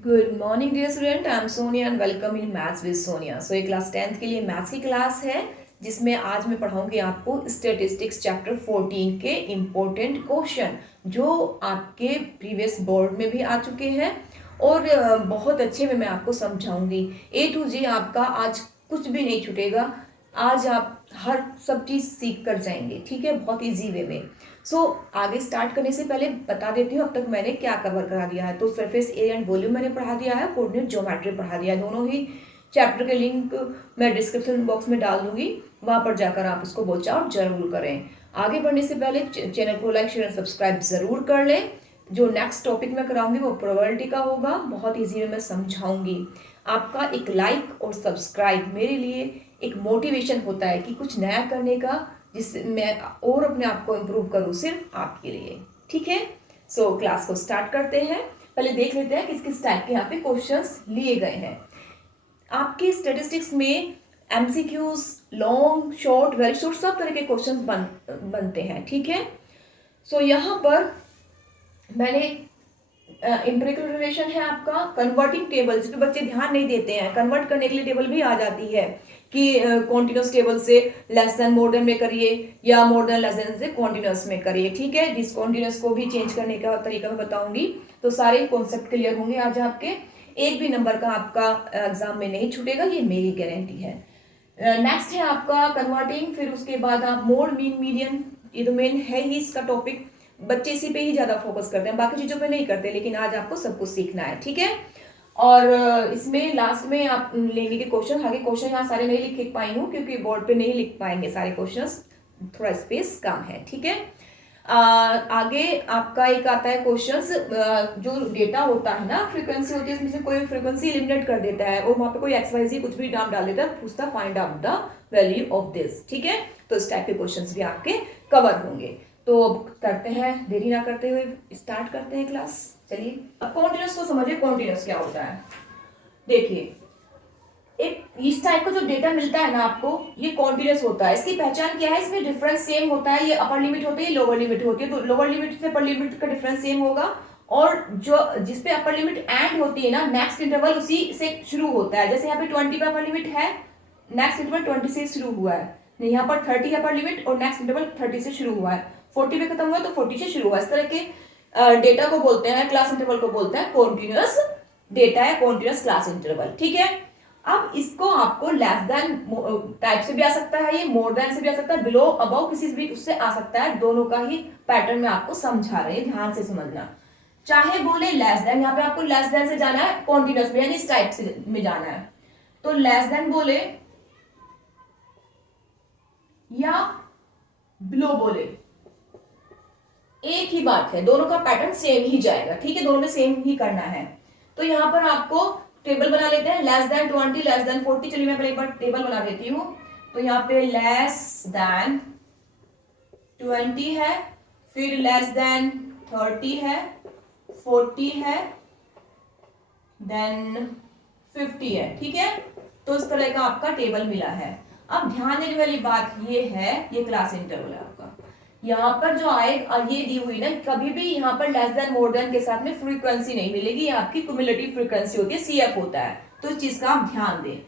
Good morning dear student, I am Sonia and welcome in maths with Sonia. So ये class 10th के लिए maths की class है जिसमें आज मैं पढ़ाऊंगी आपको स्टैटिस्टिक्स चैप्टर 14 के इम्पोर्टेंट क्वेश्चन जो आपके प्रीवियस बोर्ड में भी आ चुके हैं और बहुत अच्छे में मैं आपको समझाऊंगी। A to Z आपका आज कुछ भी नहीं छूटेगा। आज आप हर सब चीज़ सीख कर जाएंगे, ठीक है, बहुत ईजी वे में। आगे स्टार्ट करने से पहले बता देती हूँ अब तक मैंने क्या कवर करा दिया है। तो सरफेस एरिया एंड वॉल्यूम मैंने पढ़ा दिया है, कोऑर्डिनेट ज्योमेट्री पढ़ा दिया है। दोनों ही चैप्टर के लिंक मैं डिस्क्रिप्शन बॉक्स में डाल दूंगी, वहां पर जाकर आप उसको वॉच आउट जरूर करें। आगे बढ़ने से पहले चैनल को लाइक शेयर सब्सक्राइब जरूर कर लें। जो नेक्स्ट टॉपिक मैं कराऊंगी वो प्रोबेबिलिटी का होगा, बहुत ईजी में मैं समझाऊंगी। आपका एक लाइक और सब्सक्राइब मेरे लिए एक मोटिवेशन होता है कि कुछ नया करने का, जिससे मैं और अपने आप को इम्प्रूव करूँ सिर्फ आपके लिए, ठीक है। क्लास को स्टार्ट करते हैं। पहले देख लेते हैं किस किस टाइप के यहाँ पे क्वेश्चंस लिए गए हैं। आपके स्टैटिस्टिक्स में MCQs, long, short, very short, सब तरह के क्वेश्चंस बनते हैं, ठीक है। यहाँ पर मैंने एम्पिरिकल रिलेशन है आपका कन्वर्टिंग टेबल, जिस पे बच्चे ध्यान नहीं देते हैं। कन्वर्ट करने के लिए टेबल भी आ जाती है कि कॉन्टिन्यूस टेबल से लेस देन मोर देन में करिए या मोर देन लेस देन से कॉन्टिन्यूस में करिए, ठीक है। डिसकॉन्टिन्यूस को भी चेंज करने का तरीका मैं बताऊंगी। तो सारे कॉन्सेप्ट क्लियर होंगे आज आपके। एक भी नंबर का आपका एग्जाम में नहीं छूटेगा, ये मेरी गारंटी है। नेक्स्ट है आपका कन्वर्टिंग, फिर उसके बाद आप मोड, मीन, मीडियन, ये तो मेन है ही इसका टॉपिक। बच्चे इसी पे ही ज्यादा फोकस करते हैं, बाकी चीजों पे नहीं करते, लेकिन आज आपको सब कुछ सीखना है, ठीक है। और इसमें लास्ट में आप लेंगे के क्वेश्चन, आगे क्वेश्चन यहाँ सारे नहीं लिख पाई हूँ क्योंकि बोर्ड पे नहीं लिख पाएंगे सारे क्वेश्चंस, थोड़ा स्पेस कम है, ठीक है। आगे आपका एक आता है क्वेश्चंस, जो डेटा होता है ना, फ्रीक्वेंसी होती है, इसमें से कोई फ्रीक्वेंसी एलिमिनेट कर देता है और वहां पे कोई XYZ कुछ भी नाम डाल देता है, पूछता find out the value of this, ठीक है। तो इस टाइप के क्वेश्चंस भी आपके कवर होंगे। तो अब करते हैं, देरी ना करते हुए स्टार्ट करते हैं क्लास। चलिए अब कॉन्टिन्यूस को समझिए, कॉन्टिन्यूस क्या होता है। देखिए, एक इस टाइप का जो डेटा मिलता है ना आपको, ये कॉन्टिन्यूस होता है। इसकी पहचान क्या है, इसमें डिफरेंस सेम होता है। ये अपर लिमिट होती है, लोअर लिमिट होती है, तो लोअर लिमिट से अपर लिमिट का डिफरेंस सेम होगा। और जो जिसपे अपर लिमिट एंड होती है ना, नेक्स्ट इंटरवल उसी से शुरू होता है। जैसे यहाँ पे 20 पे अपर लिमिट है, नेक्स्ट इंटरवल 20 से शुरू हुआ है। यहाँ पर 30 अपर लिमिट और नेक्स्ट इंटरवल 30 से शुरू हुआ है। 40 पे खत्म हुआ तो 40 से शुरू हुआ। इस तरह के डेटा को बोलते हैं, क्लास इंटरवल को बोलते हैं कॉन्टिन्यूस डेटा है, कॉन्टिन्यूस क्लास इंटरवल, ठीक है। अब इसको आपको लेस देन टाइप से भी आ सकता है, ये मोर देन से भी आ सकता है, बिलो, अबव, किसी से भी उससे आ सकता है। दोनों का ही पैटर्न में आपको समझा रहे हैं, ध्यान से समझना। चाहे बोले लेस देन, यहाँ पे आपको लेस देन से जाना है कॉन्टिन्यूस में, यानी इस टाइप से में जाना है, तो लेस देन बोले या बिलो बोले, एक ही बात है, दोनों का पैटर्न सेम ही जाएगा, ठीक है। दोनों में सेम ही करना है। तो यहां पर आपको टेबल बना लेते हैं, लेस देन 20, लेस देन 40। चलिए मैं पहले एक बार टेबल बना देती हूं। तो यहाँ पे लेस देन 20 है, फिर लेस देन 30 है, 40 है, देन 50 है, ठीक है। तो इस तरह का आपका टेबल मिला है। अब ध्यान देने वाली बात ये है, ये क्लास इंटरवल है आपका। यहाँ पर जो आए ये दी हुई ना, कभी भी यहाँ पर लेस देन मोर देन के साथ में फ्रीक्वेंसी नहीं मिलेगी, ये आपकी क्युमुलेटिव फ्रीक्वेंसी होती है, CF होता है। तो इस चीज का आप ध्यान दें।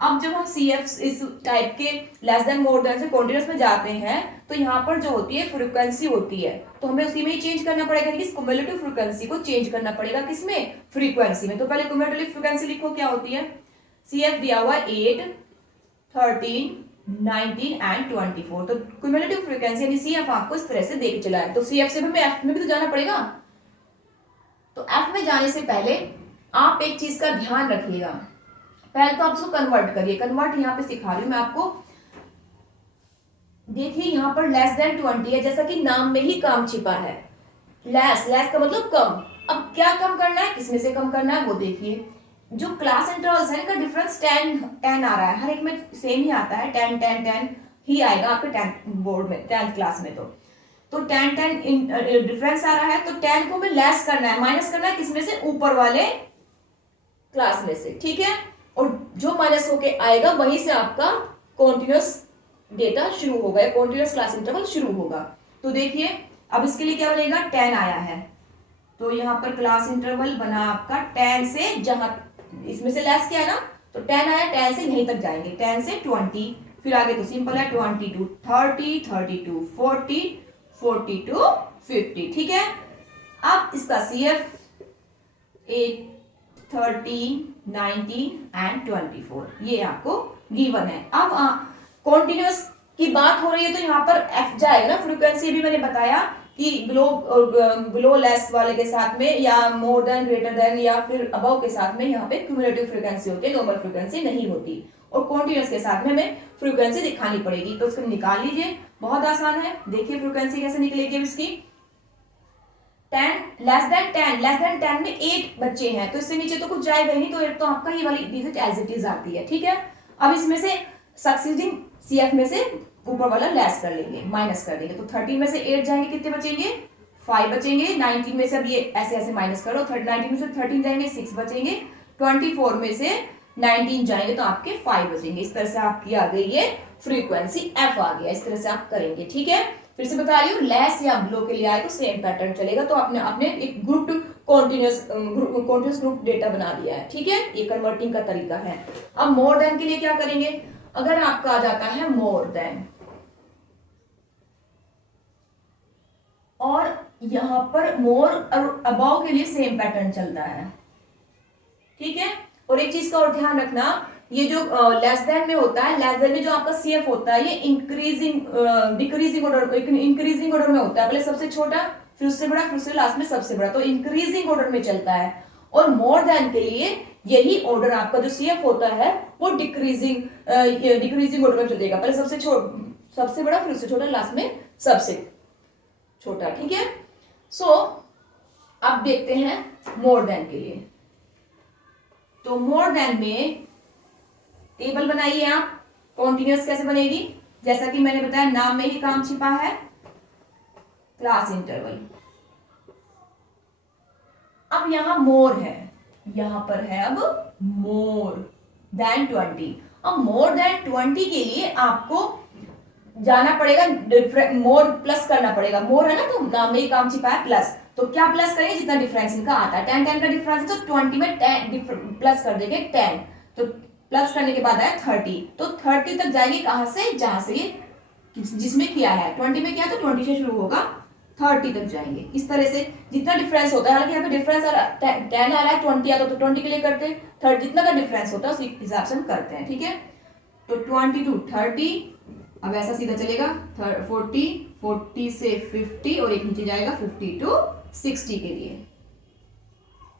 अब जब हम CF इस टाइप के लेस देन मोर देन से कॉन्टिन्यूस में जाते हैं, तो यहाँ पर जो होती है फ्रीक्वेंसी होती है, तो हमें उसी में ही चेंज करना पड़ेगा, इस क्युमुलेटिव फ्रीक्वेंसी को चेंज करना पड़ेगा, किसमें, फ्रीक्वेंसी में। तो पहले क्युमुलेटिव फ्रीक्वेंसी लिखो, क्या होती है। CF दिया हुआ 8, 13, 19 एंड 24। तो क्युमुलेटिव फ्रीक्वेंसी यानी CF आपको इस तरह से दे के चला है। तो CF से हमें F में भी तो जाना पड़ेगा। तो F में जाने से पहले आप एक चीज का ध्यान रखिएगा, पहले तो आप उसको कन्वर्ट करिए। कन्वर्ट यहाँ पे सिखा रही हूँ मैं आपको। देखिए यहाँ पर लेस देन 20 है, जैसा कि नाम में ही काम छिपा है। लेस, लेस का मतलब कम। अब क्या कम करना है, किसमें से कम करना है वो देखिए। जो क्लास इंटरवल्स है इनका डिफरेंस 10 आ रहा है, हर एक में सेम ही आता है, 10 10 10 ही आएगा आपके 10th बोर्ड में, 10th क्लास में। तो 10 10 डिफरेंस आ रहा है, तो 10 को हमें लेस करना है, माइनस करना है, किसमें से, ऊपर वाले क्लास में से, ठीक है। और जो माइनस होके आएगा वहीं से आपका कॉन्टिन्यूस डेटा शुरू होगा, कॉन्टिन्यूस क्लास इंटरवल शुरू होगा। तो देखिए अब इसके लिए क्या बनेगा, 10 आया है, तो यहाँ पर क्लास इंटरवल बना आपका 10 से, जहां इसमें से लेस किया ना तो 10 आया, 10 से यहीं तक जाएंगे, 10 से 20, फिर आगे तो सिंपल है 20 to 30, 30 to 40, 40 to 50। ठीक है, अब इसका CF 8, 13, 19 एंड 24 ये आपको गिवन है। अब कॉन्टिन्यूअस की बात हो रही है तो यहाँ पर F जाएगा ना, फ्रीक्वेंसी भी मैंने बताया कि बिलो लेस वाले के साथ में या मोर देन ग्रेटर देन या फिर अबव के साथ में यहाँ पे क्यूमुलेटिव फ्रीक्वेंसी होती है, नॉर्मल फ्रीक्वेंसी नहीं होती, और कॉन्टिन्यूअस के साथ में हमें फ्रीक्वेंसी दिखानी पड़ेगी। तो उसको निकाल लीजिए, बहुत आसान है। देखिए फ्रीक्वेंसी कैसे निकलेगी अब इसकी, 10 लेस देन 10 में 8 बच्चे हैं तो इससे नीचे तो कुछ जाएगा ही नहीं, तो आपका ये वाली डिजिट एज इट इज आती है। ठीक है, अब इसमें से सक्सीडिंग CF में से ऊपर वाला लेस कर लेंगे, माइनस कर देंगे, तो 13 में से 8 जाएंगे, कितने बचेंगे 5 बचेंगे। 19 में से अब ये ऐसे ऐसे माइनस करो, 19 में से 13 जाएंगे 6 बचेंगे, 24 में से 19 जाएंगे तो आपके 5 बचेंगे। इस तरह से आपकी आ गई ये फ्रीक्वेंसी F आ गया। इस तरह से आप करेंगे। ठीक है, फिर से बता रही हूँ, लेस या बिलो के लिए आए तो सेम पैटर्न चलेगा। तो आपने एक ग्रुप कॉन्टिन्यूस ग्रुप डेटा बना दिया है। ठीक है, ये कन्वर्टिंग का तरीका है। अब मोर देन के लिए क्या करेंगे, अगर आपका आ जाता है मोर देन, और यहां पर मोर और अबाव के लिए सेम पैटर्न चलता है। ठीक है, और एक चीज का और ध्यान रखना, ये जो लेस देन में होता है, लेस देन में जो आपका CF होता है ये इंक्रीजिंग डिक्रीजिंग ऑर्डर में होता है। पहले सबसे छोटा, फिर उससे बड़ा, फिर उससे लास्ट में सबसे बड़ा, तो इंक्रीजिंग ऑर्डर में चलता है। और मोर देन के लिए यही ऑर्डर आपका जो CF होता है वो डिक्रीजिंग ऑर्डर में चलेगा। पहले सबसे बड़ा, फिर उससे छोटा, लास्ट में सबसे छोटा। ठीक है, सो अब देखते हैं मोर देन के लिए। तो मोर देन में टेबल बनाइए आप, कॉन्टिन्यूअस कैसे बनेगी, जैसा कि मैंने बताया नाम में ही काम छिपा है, क्लास इंटरवल। अब यहां मोर है, यहां पर है अब मोर देन 20। अब मोर देन 20 के लिए आपको जाना पड़ेगा, मोर प्लस करना पड़ेगा। मोर है ना, तो नाम में ही काम छिपा है प्लस, तो क्या प्लस करेंगे, जितना डिफरेंस इनका आता है। 10 का डिफरेंस है तो 20 में 10 प्लस कर देंगे 10, तो प्लस करने के बाद आया 30, तो 30 तक जाएंगे कहां से, जहां से ये जिसमें किया है 20 में किया तो 20 से शुरू होगा, 30 तक जाएंगे। इस तरह से जितना डिफरेंस होता है, हालांकि यहाँ पे डिफरेंस 10 आ रहा है, 20 आता तो 20 के लिए करते हैं, 30 जितना का डिफरेंस होता है उस हिसाब से हम करते हैं। ठीक है, तो 20 to 30, अब ऐसा सीधा चलेगा 40 से 50, और एक नीचे जाएगा 50 to 60 के लिए,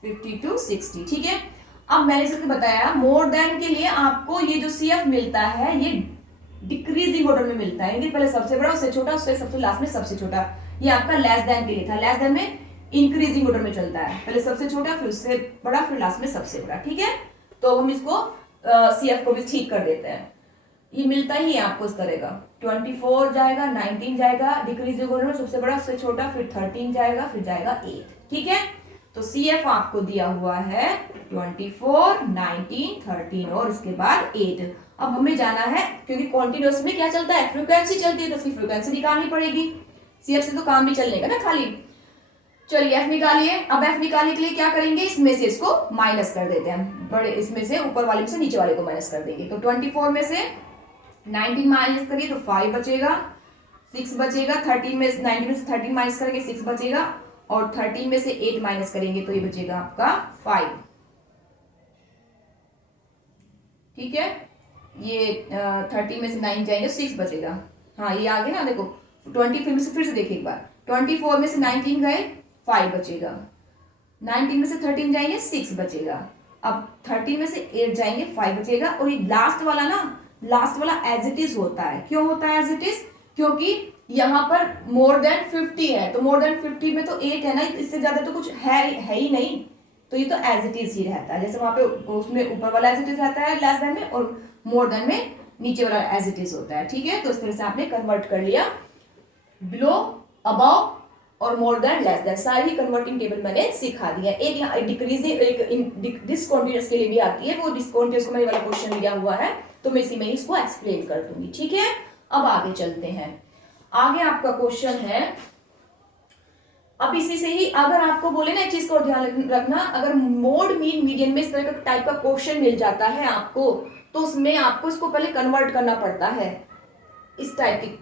50 to 60। ठीक है, अब मैंने इसको बताया मोर देन के लिए आपको ये जो CF मिलता है ये डिक्रीजिंग ऑर्डर में मिलता है, यानी पहले सबसे बड़ा, उससे छोटा, उससे सबसे लास्ट में सबसे छोटा। ये आपका लेस देन के लिए था, लेस देन में इंक्रीजिंग ऑर्डर में चलता है, पहले सबसे छोटा, फिर उससे बड़ा, फिर लास्ट में सबसे बड़ा। ठीक है, तो हम इसको CF को भी ठीक कर देते हैं। ये मिलता ही है आपको इस तरह का, 24 जाएगा, 19 जाएगा, डिक्रीजिंग ऑर्डर में सबसे बड़ा, उससे छोटा, फिर 13 जाएगा, फिर जाएगा 8। ठीक है, तो CF आपको दिया हुआ है 24, 19, 13 और इसके बाद 8। अब हमें जाना है, क्योंकि कॉन्टिन्यूअस में क्या चलता है, फ्रीक्वेंसी चलती है, तो उसकी फ्रीक्वेंसी निकालनी पड़ेगी। CF से तो काम भी चलने का ना खाली। चलिए F निकालिए। अब F निकालने के लिए क्या करेंगे, इसमें से इसको माइनस कर देते हैं, बड़े इसमें से ऊपर वाले में से नीचे वाले को माइनस कर देंगे। तो 24 में से 19 माइनस करिए तो 5 बचेगा, 6 बचेगा, 19 में से 13 माइनस करेंगे 6 बचेगा, और 13 में से 8 माइनस करेंगे तो ये बचेगा आपका 5। ठीक है, ये 30 में से 9 जाएंगे 6 बचेगा। हाँ ये आ गया ना, देखो 20 फिर से देखिए एक बार, 24 में से 19 गए 5 बचेगा, 19 में से 13 जाएंगे 6 बचेगा, अब 13 में से 8 जाएंगे 5 बचेगा, और ये लास्ट वाला ना, लास्ट वाला एज इट इज होता है। क्यों होता है एज इट इज, क्योंकि यहाँ पर मोर देन 50 है, तो मोर देन 50 में तो 8 है ना, इससे ज्यादा तो कुछ है ही नहीं, तो ये तो एज इट इज ही रहता है। जैसे वहां पे उसमें ऊपर वाला एज इट इज रहता है लेस देन में, और मोर देन में नीचे वाला एज इट इज होता है। ठीक है, तो इस तरह से आपने कन्वर्ट कर लिया, बिलो, अबव और मोर देन, लेस देन, सारी कन्वर्टिंग टेबल मैंने सिखा दिया। एक यहाँ डिक्रीजिंग, एक डिसकंटीन्यूअस के लिए भी आती है, वो डिसकंटीन्यूअस को मैंने वाला क्वेश्चन लिया हुआ है, तो मैं इसी में इसको एक्सप्लेन कर दूंगी। ठीक है, अब आगे चलते हैं। आगे आपका क्वेश्चन है, अब इसी से ही अगर आपको बोले ना, एक चीज को ध्यान रखना, अगर मोड मीन मीडियन में इस तरह का टाइप का क्वेश्चन मिल जाता है आपको, तो उसमें आपको इसको पहले कन्वर्ट करना पड़ता है इस टाइप की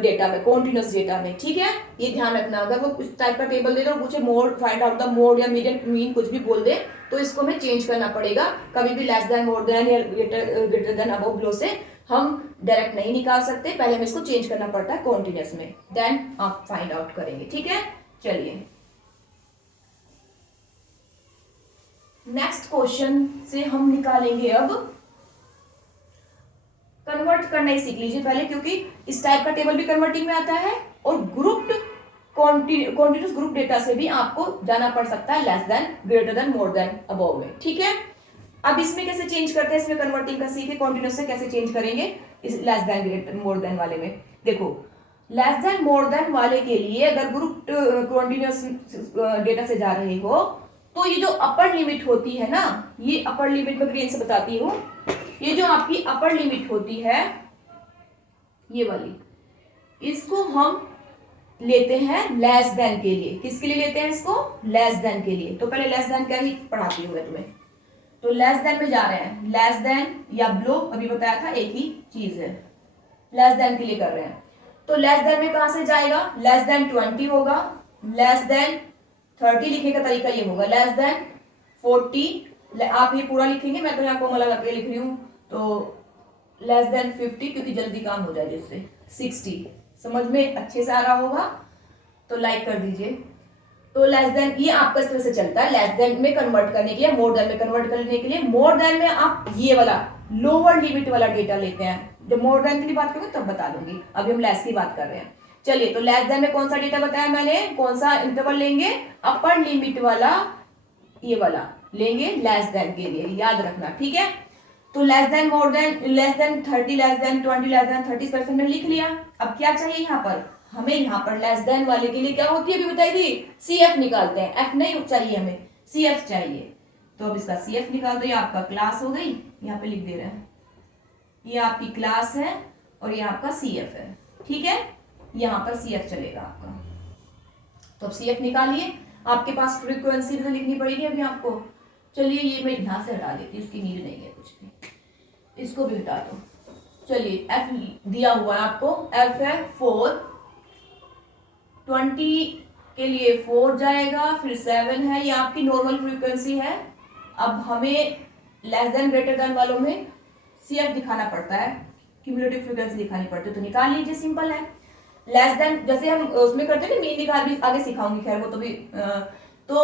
डेटा में, कॉन्टिन्यूस डेटा में, ठीक है। ये ध्यान रखना, अगर वो इस टाइप का टेबल दे दो और पूछे mode find out the mode या मीडियन मीन कुछ भी बोल दे, तो इसको हमें चेंज करना पड़ेगा। कभी भी लेस देन, मोर देन या ग्रेटर देन, अबव, बिलो से हम डायरेक्ट नहीं निकाल सकते, पहले हमें इसको चेंज करना पड़ता है कॉन्टिन्यूस में, देन आप फाइंड आउट करेंगे, ठीक है। चलिए नेक्स्ट क्वेश्चन से हम निकालेंगे, अब कन्वर्ट करना ही सीख लीजिए पहले, क्योंकि इस टाइप का टेबल भी कन्वर्टिंग में आता है और ग्रुप्ड कॉन्टिन्यूस ग्रुप डेटा से भी आपको जाना पड़ सकता है less than, greater than, more than, above में, ठीक है। अब इसमें कैसे चेंज करते हैं, इसमें कन्वर्टिंग का सीखे, कॉन्टिन्यूस से कैसे चेंज करेंगे इस less than, greater, more than वाले में। देखो लेस देन मोर देन वाले के लिए अगर ग्रुप कॉन्टिन्यूस डेटा से जा रहे हो, तो ये जो अपर लिमिट होती है ना, ये अपर लिमिट में ग्रीन से बताती हूँ, ये जो आपकी अपर लिमिट होती है ये वाली, इसको हम लेते हैं लेस देन के लिए। किसके लिए लेते हैं इसको? लेस देन के लिए। तो पहले लेस देन का ही पढ़ाती हूँ मैं तुम्हें। तो लेस देन में जा रहे हैं, लेस देन या बिलो अभी बताया था एक ही चीज है, लेस देन के लिए कर रहे हैं। तो लेस देन में कहां से जाएगा? लेस देन 20 होगा, लेस देन 30 लिखने का तरीका ये होगा, लेस देन 40, आप ये पूरा लिखेंगे, मैं तो यहाँ कोमला करके लिख रही हूँ, तो लेस देन 50 क्योंकि जल्दी काम हो जाए जिससे, 60। समझ में अच्छे से आ रहा होगा तो लाइक कर दीजिए। तो लेस देन ये आपका इस तरह से चलता है, लेस देन में कन्वर्ट करने के लिए, मोर देन में कन्वर्ट करने के लिए। मोर देन में आप ये वाला लोअर लिमिट वाला डेटा लेते हैं, जब मोर देन की बात करूंगी तब बता दूंगी, अभी हम लेस की बात कर रहे हैं। चलिए, तो लेस देन में कौन सा डेटा बताया मैंने, कौन सा इंटरवल लेंगे? अपर लिमिट वाला, ये वाला लेंगे लेस देन के लिए, याद रखना, ठीक है। तो less than, more than, less than 30, less than 20, less than 30% में लिख लिया। अब क्या चाहिए यहाँ पर हमें? यहाँ पर लेस देन वाले के लिए क्या होती है अभी बताई थी, CF निकालते हैं, F नहीं चाहिए हमें, CF चाहिए। तो अब इसका CF निकाल दो, ये आपका क्लास हो गई, यहाँ पे लिख दे रहे हैं, ये आपकी क्लास है और ये आपका CF है, ठीक है। यहाँ पर CF चलेगा आपका। तो अब CF निकालिए, आपके पास फ्रीक्वेंसी भी तो लिखनी पड़ेगी अभी आपको। चलिए ये मैं यहाँ से हटा देती हूँ, इसकी नीड नहीं है कुछ भी, इसको भी हटा दो। चलिए F दिया हुआ है आपको, F है 4, 20 के लिए 4 जाएगा, फिर 7 है, ये आपकी नॉर्मल फ्रीक्वेंसी है। अब हमें लेस देन ग्रेटर देन वालों में CF दिखाना पड़ता है, क्यूमुलेटिव फ्रीक्वेंसी दिखानी पड़ती है, तो निकाल लीजिए, सिंपल है। लेस देन जैसे हम उसमें करते हैं ना, मीन निकाल भी आगे सिखाऊंगी, खैर वो तो भी तो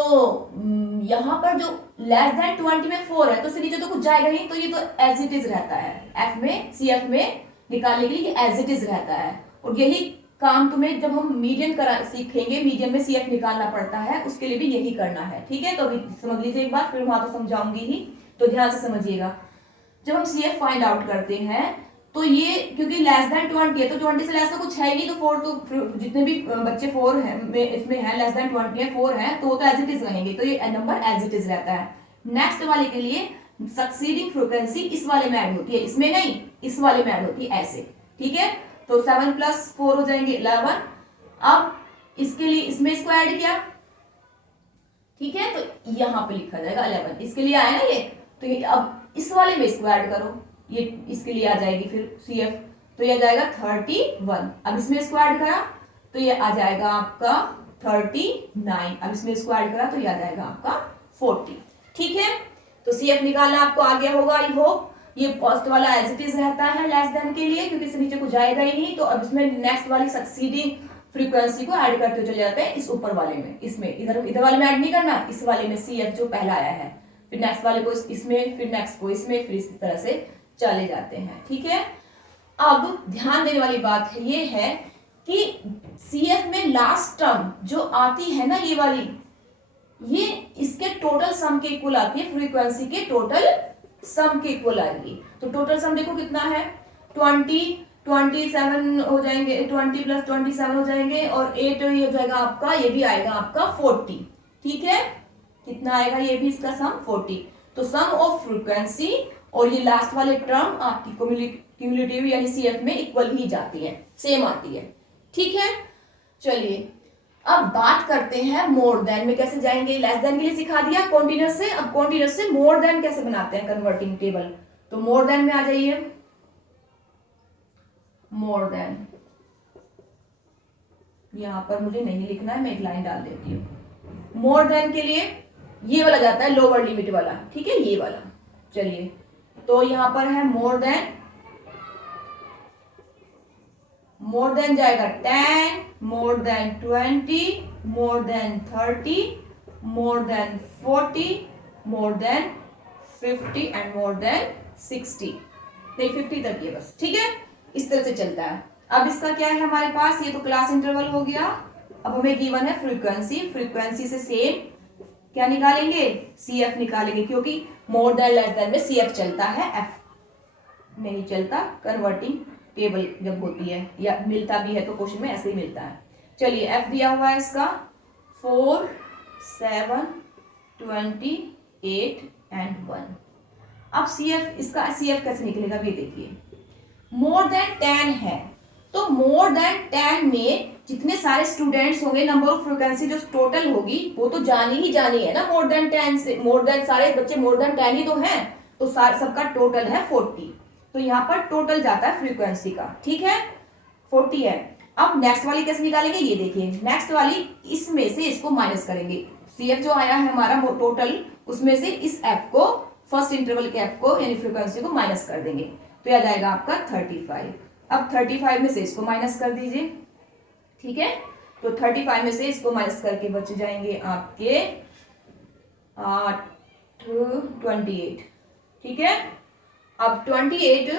यहाँ पर जो लेस देन 20 में 4 है, तो इससे नीचे तो कुछ जाएगा नहीं, तो ये तो एज इट इज रहता है। F में, CF में निकालने के लिए एज इट इज रहता है। और यही काम तुम्हें जब हम मीडियन करा सीखेंगे, मीडियन में CF निकालना पड़ता है, उसके लिए भी यही करना है, ठीक है। तो अभी समझ लीजिए एक बार, फिर वहां तो समझाऊंगी ही, तो ध्यान से समझिएगा। जब हम CF फाइंड आउट करते हैं, तो ये क्योंकि लेस देन 20 है, तो 20 से लेस तो कुछ है ही नहीं, तो 4 तो जितने भी बच्चे 4 हैं इसमें है, लेस देन 20 है, 4 है, तो वो तो एज इट इज रहेंगे, तो ये नंबर एज इट इज रहता है। नेक्स्ट वाले के लिए सक्सीडिंग फ्रीक्वेंसी इस वाले में ऐड होती है, इसमें नहीं, इस वाले में ऐड होती है ऐसे, ठीक है। तो 7 + 4 हो जाएंगे 11। अब इसके लिए इसमें इसको ऐड किया, ठीक है, तो यहाँ पे लिखा जाएगा 11, इसके लिए आया ना ये, तो ये अब इस वाले में इसको ऐड करो, ये इसके लिए आ जाएगी फिर CF, तो ये आ जाएगा 31। अब इसमें इसको ऐड करा तो ये आ जाएगा आपका 39। अब इसमें इसको ऐड करा तो ये आ जाएगा आपका 40, ठीक है। तो CF निकालना आपको आ गया होगा, आई होप। ये फर्स्ट वाला एज इट इज रहता है लेस देन के लिए, क्योंकि इससे नीचे कुछ जाएगा ही नहीं। तो अब इसमें नेक्स्ट वाली सक्सीडिंग फ्रीक्वेंसी को ऐड करते चले जाते हैं इस ऊपर वाले में, इसमें इधर वाले में ऐड नहीं करना, इस वाले में CF जो पहला आया है, फिर नेक्स्ट वाले को इसमें, फिर नेक्स्ट को इसमें, फिर इस तरह से चले जाते हैं, ठीक है। अब ध्यान देने वाली बात है ये है कि CF में लास्ट टर्म जो आती है ना, ये वाली, ये इसके टोटल सम के इक्वल आती है, फ्रीक्वेंसी के टोटल सम के इक्वल आएगी। तो टोटल सम देखो कितना है, 20, 27 हो जाएंगे, 20 + 27 हो जाएंगे, और 8 ये हो जाएगा आपका, ये भी आएगा आपका 40, ठीक है। कितना आएगा ये भी इसका सम 40। तो सम ऑफ फ्रीक्वेंसी और ये लास्ट वाले टर्म आपकी क्यूमुलेटिव यानी CF में इक्वल ही जाती है, सेम आती है, ठीक है। चलिए अब बात करते हैं मोर देन में कैसे जाएंगे। लेस देन के लिए सिखा दिया कॉन्टिन्यूस से, अब कॉन्टिन्यूस से मोर देन कैसे बनाते हैं कन्वर्टिंग टेबल। तो मोर देन में आ जाइए, मोर देन, यहां पर मुझे नहीं लिखना है, मैं एक लाइन डाल देती हूं। मोर देन के लिए ये वाला जाता है लोअर लिमिट वाला, ठीक है, ये वाला। चलिए, तो यहां पर है मोर देन, मोर देन जाएगा 10, more than 20, more than 30, more than 40, more than 50 and more than 60। नहीं, 50 तक ये बस, ठीक है, इस तरह से चलता है। अब इसका क्या है हमारे पास, ये तो क्लास इंटरवल हो गया। अब हमें गिवन है फ्रीक्वेंसी, फ्रीक्वेंसी से सेम क्या निकालेंगे, CF निकालेंगे, क्योंकि मोर देन लेस देन में CF चलता है, F नहीं चलता कन्वर्टिंग टेबल जब होती है, या मिलता भी है तो क्वेश्चन में ऐसे ही मिलता है। चलिए, F दिया हुआ है इसका 4, 7, 28 एंड 1। अब CF, इसका CF कैसे निकलेगा ये देखिए। मोर देन 10 है, तो मोर देन 10 में जितने सारे स्टूडेंट्स होंगे, नंबर ऑफ फ्रीक्वेंसी जो टोटल होगी वो तो जानी ही जानी है ना। मोर देन 10 से, मोर देन सारे बच्चे मोर देन 10 ही तो हैं, तो सबका टोटल है 40। तो यहाँ पर टोटल जाता है फ्रीक्वेंसी का, ठीक है, 40 है। अब नेक्स्ट वाली कैसे निकालेंगे ये देखिए। नेक्स्ट वाली, इसमें से इसको माइनस करेंगे, CF जो आया है हमारा टोटल, उसमें से इस F को, फर्स्ट इंटरवल के F को यानी फ्रीक्वेंसी को माइनस कर देंगे, तो यह जाएगा आपका 35। अब 35 में से इसको माइनस कर दीजिए, ठीक है, तो 35 में से इसको माइनस करके बच जाएंगे आपके 28, ठीक है। अब 28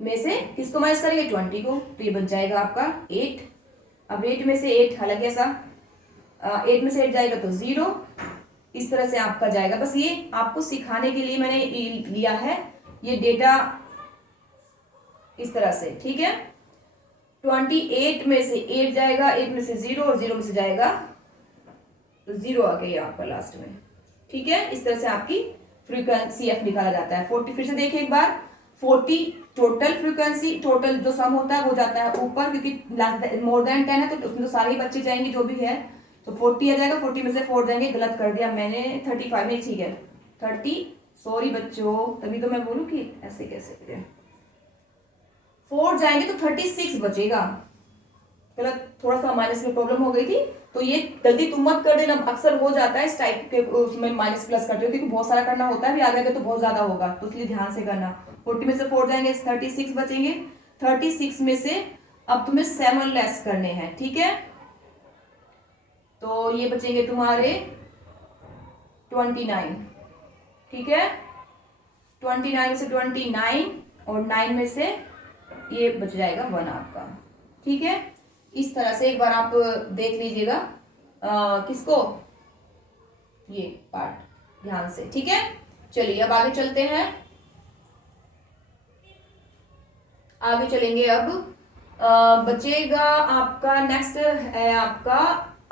में से किसको माइनस करेंगे, 20 को, तो ये बच जाएगा आपका 8। अब 8 में से 8, हालांकि ऐसा 8 में से 8 जाएगा तो 0, इस तरह से आपका जाएगा। बस ये आपको सिखाने के लिए मैंने लिया है ये डेटा इस तरह से, ठीक है। 28 में से 8 जाएगा, 8 में से 0 और 0 में से जाएगा तो 0 आ गया आपका लास्ट में, ठीक है। इस तरह से आपकी फ्रीक्वेंसी CF निकाला जाता है। 40 फिर से देखिए एक बार, 40 टोटल फ्रीक्वेंसी, टोटल जो सम होता है वो जाता है ऊपर, क्योंकि मोर देन 10 है तो उसमें तो सारे ही बच्चे जाएंगे जो भी है, तो 40 आ जाएगा। 40 में से 4 जाएंगे, गलत कर दिया मैंने, 35 में, ठीक है 30, सॉरी बच्चों, तभी तो मैं बोलूँ कि ऐसे कैसे 4 जाएंगे तो 36 बचेगा, गलत, थोड़ा सा माइनस में प्रॉब्लम हो गई थी, तो ये गलती तुम मत कर देना, अक्सर हो जाता है इस टाइप के, उसमें माइनस प्लस करते हो क्योंकि बहुत सारा करना होता है, भी आगे तो बहुत ज्यादा होगा, तो इसलिए ध्यान से करना। 40 में से 4 जाएंगे, 36 बचेंगे। 36 में से अब तुम्हें 7 लेस करने हैं, ठीक है, तो ये बचेंगे तुम्हारे 29, ठीक है, 29 में से 29 और 9 में से ये बच जाएगा 1 आपका, ठीक है। इस तरह से एक बार आप देख लीजिएगा किसको, ये पार्ट ध्यान से, ठीक है। चलिए अब आगे चलते हैं, आगे चलेंगे। अब बचेगा आपका नेक्स्ट है आपका,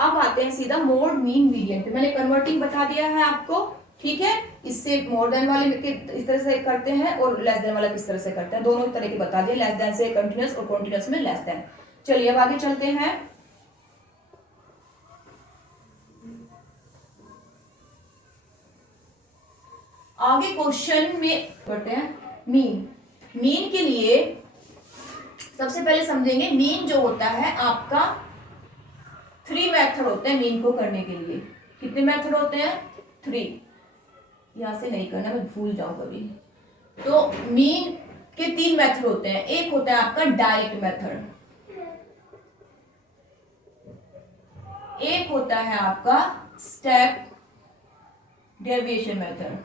अब आते हैं सीधा मोड मीन मीडियन पे। मैंने कन्वर्टिंग बता दिया है आपको, ठीक है, इससे मोर देन वाले इस तरह से करते हैं और लेस देन वाला किस तरह से करते हैं, दोनों तरह के बता दिए, लेस देन से कंटिन्यूस और कॉन्टिन्यूस में लेस देन। चलिए अब आगे चलते हैं। आगे क्वेश्चन में करते हैं मीन। मीन के लिए सबसे पहले समझेंगे, मीन जो होता है आपका 3 मेथड होते हैं मीन को करने के लिए। कितने मेथड होते हैं, 3, यहां से नहीं करना, मैं भूल जाऊं कभी। तो मीन के 3 मेथड होते हैं। एक होता है आपका डायरेक्ट मेथड, एक होता है आपका स्टेप डेविएशन मेथड,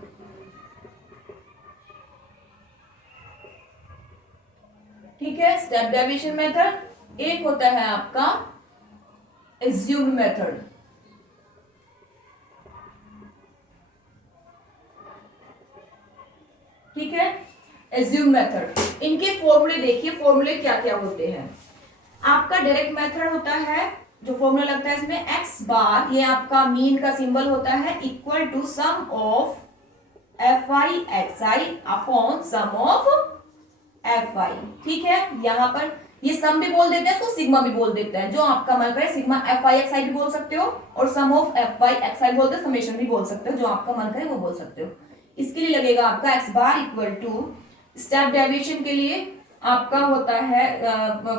ठीक है, स्टेप डेविएशन मेथड। एक होता है आपका एज्यूम्ड मेथड, ठीक है, एज्यूम मेथड। इनके फॉर्मूले देखिए, फॉर्मूले क्या क्या होते हैं। आपका डायरेक्ट मेथड होता है, जो फॉर्मूला लगता है इसमें x बार, ये आपका मीन का सिंबल होता है, equal to sum of fi xi upon sum of fi, ठीक है। यहां पर ये सम भी बोल देते हैं, इसको सिग्मा भी बोल देते हैं। जो आपका मन करे सिग्मा एफ आई एक्स आई भी बोल सकते हो, और सम ऑफ एफ आई एक्स आई बोलते हैं, समेशन भी बोल सकते हो, जो आपका मन करे वो बोल सकते हो। इसके लिए लगेगा आपका X bar equal to, step deviation के लिए आपका होता है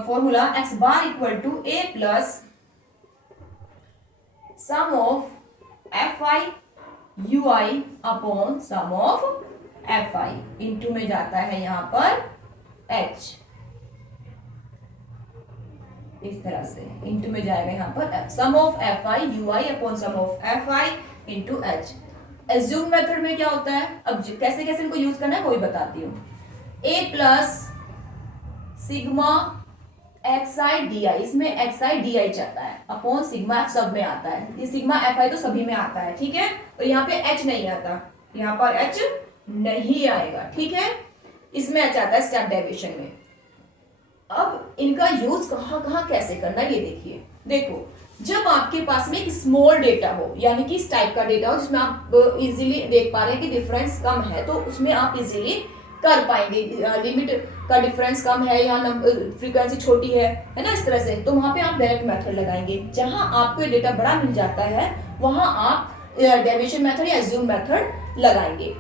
formula X bar equal to A plus sum of F I U I upon sum of F I, into में जाता है यहां पर एच, इस तरह से इंटू में जाएगा यहाँ पर sum of F I U I upon sum of F I into H. Assume method में क्या होता है, अब कैसे कैसे इनको यूज करना है वो भी बताती हूँ। A plus sigma X I D I, इसमें एक्स आई डी आई चाहता है अपॉन सिग्मा एफ सब में आता है, ये सिग्मा एफ आई तो सभी में आता है, ठीक है। और यहाँ पे एच नहीं आता, यहाँ पर एच नहीं आएगा, ठीक है। इसमें एच आता है स्टेप डेविएशन में। अब इनका यूज कहाँ कहाँ कैसे करना ये देखिए। देखो, जब आपके पास में एक स्मॉल डेटा हो, यानी कि इस टाइप का डेटा हो जिसमें आप इजीली देख पा रहे हैं कि डिफरेंस कम है, तो उसमें आप इजीली कर पाएंगे। लिमिट का डिफरेंस कम है या फ्रीक्वेंसी छोटी है ना, इस तरह से, तो वहां पे आप डायरेक्ट मेथड लगाएंगे। जहां आपको ये डेटा बड़ा मिल जाता है वहां आप डेविएशन मेथड या एज्यूम मेथड लगाएंगे।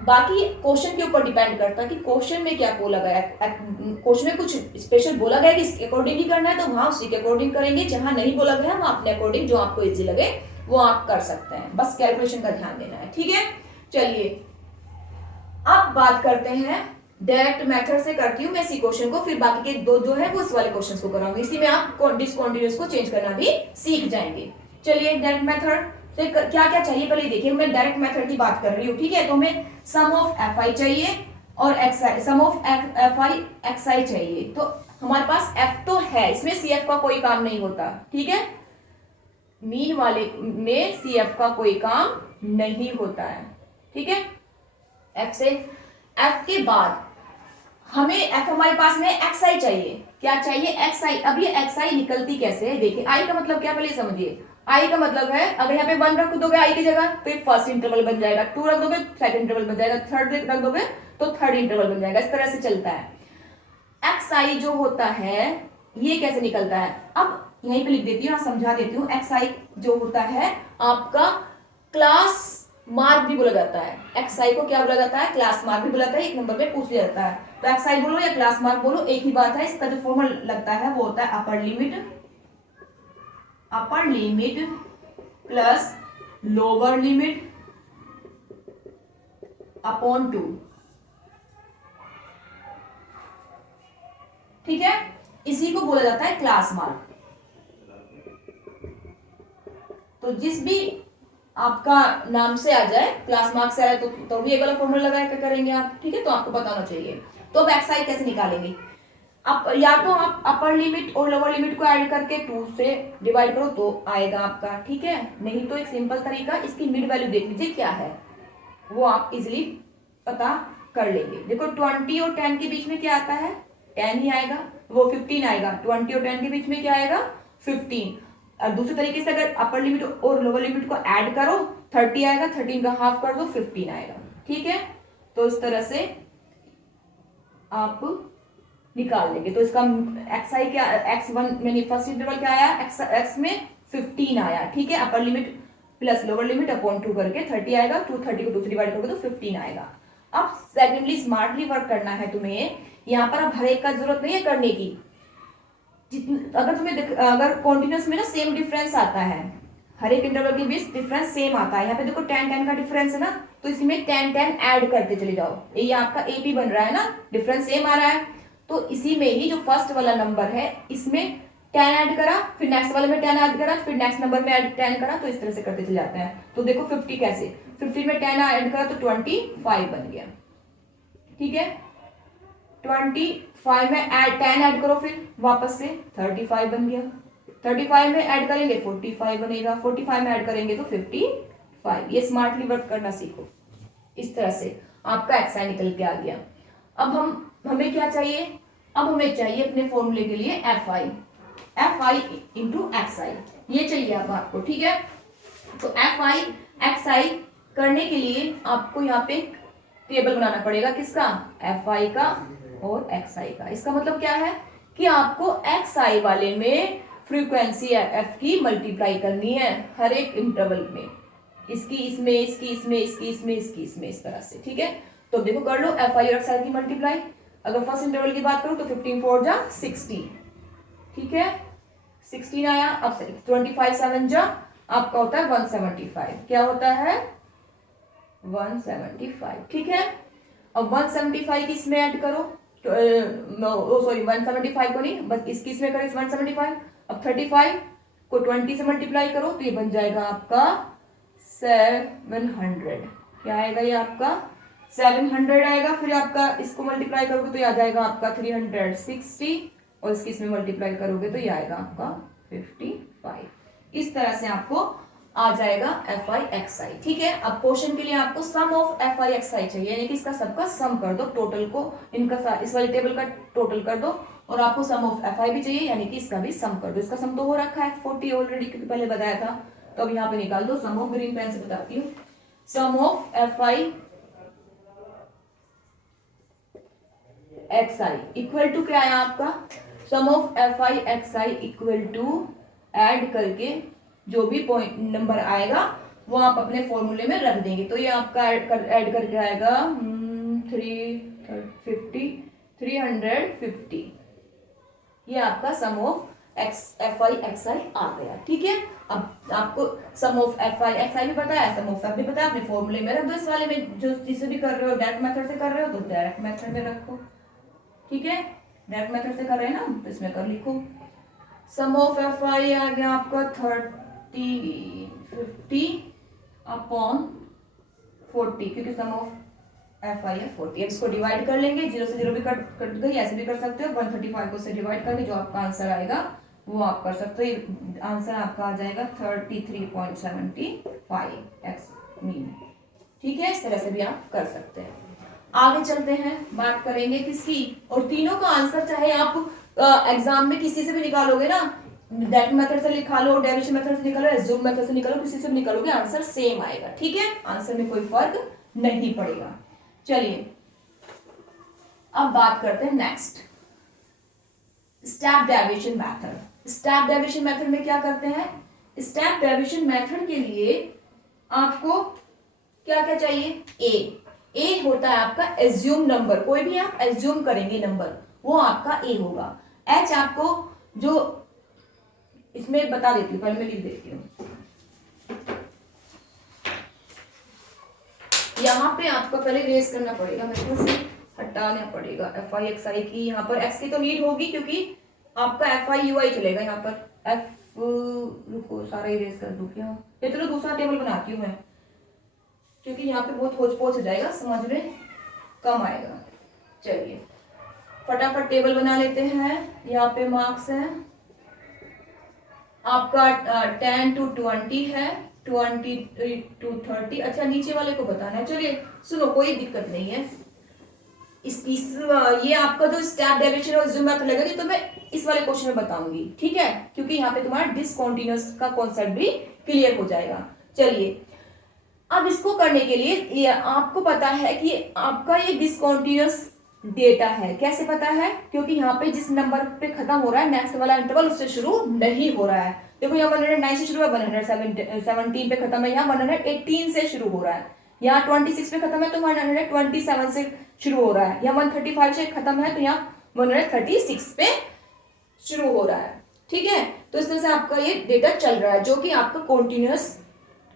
बाकी क्वेश्चन के ऊपर डिपेंड करता है कि क्वेश्चन में क्या बोला गया है। क्वेश्चन में कुछ स्पेशल बोला गया है कि इसके अकॉर्डिंग ही करना है, तो वहां उसी के अकॉर्डिंग करेंगे। जहां नहीं बोला गया वहां अपने अकॉर्डिंग जो आपको इजी लगे वो आप कर सकते हैं, बस कैलकुलेशन का ध्यान देना है, ठीक है। चलिए अब बात करते हैं डायरेक्ट मेथड से करती हूँ मैं इसी क्वेश्चन को, फिर बाकी के दो जो है वो इस वाले क्वेश्चन को कराऊंगी। इसी में आप डिसकंटीन्यूअस को चेंज करना भी सीख जाएंगे। चलिए डायरेक्ट मेथड से क्या क्या चाहिए पहले देखिए। मैं डायरेक्ट मेथड की बात कर रही हूँ, ठीक है। तो हमें सम ऑफ एफ आई चाहिए और X I, sum of F I X I चाहिए। तो हमारे पास एफ तो है, इसमें सी एफ का कोई काम नहीं होता, ठीक है। मीन वाले में सी एफ का कोई काम नहीं होता है, ठीक है। एफ से एफ के बाद हमें एफ हमारे पास में एक्स आई चाहिए। क्या चाहिए? एक्स आई। अब ये एक्स आई निकलती कैसे है देखिए। आई का मतलब क्या पहले समझिए। आई का मतलब है अगर यहाँ पे 1 रख दोगे आई की जगह तो ये फर्स्ट इंटरवल बन जाएगा, 2 रख दोगे सेकंड इंटरवल बन जाएगा, 3 रख दोगे तो थर्ड इंटरवल बन जाएगा। इस तरह से चलता है। एक्स आई जो होता है ये कैसे निकलता है, अब यहीं पे लिख देती हूँ, समझा देती हूँ। एक्स आई जो होता है आपका क्लास मार्क भी बोला जाता है। एक्स आई को क्या बोला जाता है? क्लास मार्क भी बोला जाता है। एक नंबर में पूछ लिया जाता है तो एक्स आई बोलो या क्लास मार्क बोलो एक ही बात है। इसका जो फॉर्मूला लगता है वो होता है upper limit plus lower limit upon 2, ठीक है। इसी को बोला जाता है क्लास मार्क। तो जिस भी आपका नाम से आ जाए, क्लास मार्क से आ जाए तो भी एक वाला फॉर्मूला लगा के करेंगे आप, ठीक है। तो आपको पता होना चाहिए। तो अब एक्स आई कैसे निकालेंगे? आप या तो आप अपर लिमिट और लोअर लिमिट को ऐड करके 2 से डिवाइड करो तो आएगा आपका, ठीक है। नहीं तो एक सिंपल तरीका, इसकी मिड वैल्यू देख लीजिए क्या है, वो आप इजिली पता कर लेंगे। देखो 20 और 10 के बीच में क्या आता है? 10 ही आएगा, वो 15 आएगा। 20 और 10 के बीच में क्या आएगा? 15। और दूसरे तरीके से अगर अपर लिमिट और लोअर लिमिट को ऐड करो 30 आएगा, 13 का हाफ कर दो 15 आएगा, ठीक है। तो इस तरह से आप निकाल लेंगे। तो इसका एक्स आई क्या, x1 यानी फर्स्ट इंटरवल क्या आया? एक्स में 15 आया, ठीक है। Upper limit plus lower limit upon 2 करके 30 आएगा। 30 को 2 से डिवाइड करोगे तो 15 आएगा। अब सेकेंडली स्मार्टली वर्क करना है तुम्हें। यहाँ पर अब हर एक का जरूरत नहीं है करने की। अगर तुम्हें अगर कॉन्टिन्यूस में ना सेम डिफरेंस आता है, हर एक इंटरवल के बीच डिफरेंस सेम आता है। यहाँ पे देखो 10 का डिफरेंस है ना, तो इसमें 10 ऐड करते चले जाओ। ये आपका एपी बन रहा है ना, डिफरेंस सेम आ रहा है। तो इसी में ही जो फर्स्ट वाला नंबर है इसमें 10 ऐड करा, फिर नेक्स्ट वाले में 10 ऐड करा, फिर नेक्स्ट नंबर में 10 करा, तो इस तरह से करते चले जाते हैं। तो देखो 50 कैसे, 50 में 10 ऐड करा तो 25 बन गया, ठीक है। 25 में 10 ऐड करो फिर वापस से 35 बन गया। 35 में ऐड करेंगे 45 बनेगा, 45 में ऐड करेंगे तो 55। ये स्मार्टली वर्क करना सीखो। इस तरह से आपका एक्स आई निकल के आ गया। अब हमें क्या चाहिए? अब हमें चाहिए अपने फॉर्मूले के लिए एफ आई इंटू एक्स आई, ये चाहिए अब आपको, ठीक है। तो एफ आई एक्स आई करने के लिए आपको यहाँ पे टेबल बनाना पड़ेगा। किसका? एफ आई का और एक्स आई का। इसका मतलब क्या है कि आपको एक्स आई वाले में फ्रीक्वेंसी एफ की मल्टीप्लाई करनी है हर एक इंटरवल में, इसकी इसमें, इसकी इसमें, इसकी इसमें, इसकी इसमें, इस तरह से। ठीक है, तो देखो कर लो एफ आई और एक्स आई की मल्टीप्लाई। अगर फर्स्ट इंटरवल की बात करूं तो 15 4 जा 60, ठीक है 16 आया। अब 25 7 जा आपका होता है 175, क्या होता है 175, ठीक है। अब 175 की इसमें ऐड करो, सॉरी 175 को नहीं, बस इसकी इसमें करो 175। अब 35 को 20 से मल्टीप्लाई करो तो ये बन जाएगा आपका 700, क्या आएगा ये आपका 700 आएगा। फिर आपका इसको मल्टीप्लाई करोगे तो ये आ जाएगा आपका 360, और इसकी इसमें मल्टीप्लाई करोगे तो ये आएगा आपका 55। इस तरह से आपको आ जाएगा एफ आई एक्स आई, ठीक है। अब क्वेश्चन के लिए आपको sum of F I X I चाहिए, यानी कि इसका सबका सम कर दो, टोटल को इनका इस वाले टेबल का टोटल कर दो, और आपको सम ऑफ एफ आई भी चाहिए, यानी कि इसका भी सम कर दो। इसका सम तो हो रखा है 40 ऑलरेडी, क्योंकि पहले बताया था, तो अब यहाँ पे निकाल दो। सम ऑफ, ग्रीन पेन से बताती हूँ, sum of F I X I equal to क्या है आपका, sum of F I X I equal to add करके जो भी पॉइंट नंबर आएगा वो आप अपने फॉर्मूले में रख देंगे। तो ये आपका ऐड करके आएगा 350, ये आपका sum of F I X आई आ गया, ठीक है। अब आपको sum of F I X आई भी पता है, सम ऑफ एफ भी पता है, अपने फॉर्मूले में रख दो। इस वाले में जो जिसे भी कर रहे हो डायरेक्ट मेथड से कर रहे हो तो डायरेक्ट मेथड में रखो, ठीक है। डायरेक्ट मेथड से कर रहे हैं ना, तो इसमें कर लिखो। सम ऑफ एफ आई आ गया आपका 50 अपॉन 40, क्योंकि सम ऑफ एफ आई है 40। अब इसको डिवाइड कर लेंगे, 0 से 0 भी कट गई, ऐसे भी कर सकते हो। 135 को से डिवाइड करके जो आपका आंसर आएगा वो आप कर सकते हो। आंसर आपका आ जाएगा 33.75 एक्स मीन, ठीक है। इस तरह से भी आप कर सकते हैं। आगे चलते हैं, बात करेंगे किसकी, और तीनों का आंसर चाहे आप एग्जाम में किसी से भी निकालोगे ना, डायरेक्ट मेथड से निकालो, डेरिवेशन मेथड से निकालो, ज़ूम मेथड से निकालो, किसी से भी निकालोगे आंसर सेम आएगा, ठीक है। आंसर में कोई फर्क नहीं पड़ेगा। चलिए अब बात करते हैं next, step derivation method. Step derivation method में क्या करते हैं, स्टेप डेरिवेशन मेथड के लिए आपको क्या क्या चाहिए, ए होता है आपका एज्यूम नंबर, कोई भी आप एज्यूम करेंगे नंबर वो आपका ए होगा। एच आपको जो इसमें बता देती हूँ, पहले मैं लिख देती हूँ। यहाँ पे आपको पहले रेस करना पड़ेगा, मेरे को से हटाना पड़ेगा एफ आई एक्स आई की। यहाँ पर एक्स की तो नीड होगी क्योंकि आपका एफ आई यू आई चलेगा। यहाँ पर एफ, रुको सारा इरेज कर दूँ क्या, ये चलो दूसरा टेबल बनाती हूँ मैं, क्योंकि यहाँ पे बहुत होच पोच हो जाएगा, समझ में कम आएगा। चलिए फटाफट टेबल बना लेते हैं। यहाँ पे मार्क्स हैं आपका 10 to 20 है, 20 to 30। अच्छा नीचे वाले को बताना है, चलिए सुनो कोई दिक्कत नहीं है। ये आपका जो स्टेप डेरिवेशन और ज़ूम मेथड लगेगी तो मैं इस वाले क्वेश्चन में बताऊंगी, ठीक है, क्योंकि यहाँ पे तुम्हारा डिसकंटीन्यूअस का कॉन्सेप्ट भी क्लियर हो जाएगा। चलिए अब इसको करने के लिए ये आपको पता है कि आपका ये डिसकंटीन्यूअस डेटा है। कैसे पता है, क्योंकि यहाँ पे जिस नंबर पे खत्म हो रहा है नेक्स्ट वाला इंटरवल उससे शुरू नहीं हो रहा है। देखो यहाँ 109 से शुरू है, 117 पे खत्म है, यहाँ 118 से शुरू हो रहा है, यहाँ 26 पे खत्म है तो 127 से शुरू हो रहा है, यहाँ 135 से खत्म है तो यहाँ 136 पे शुरू हो रहा है, ठीक है। तो इस तरह से आपका ये डेटा चल रहा है, जो कि आपका कॉन्टिन्यूअस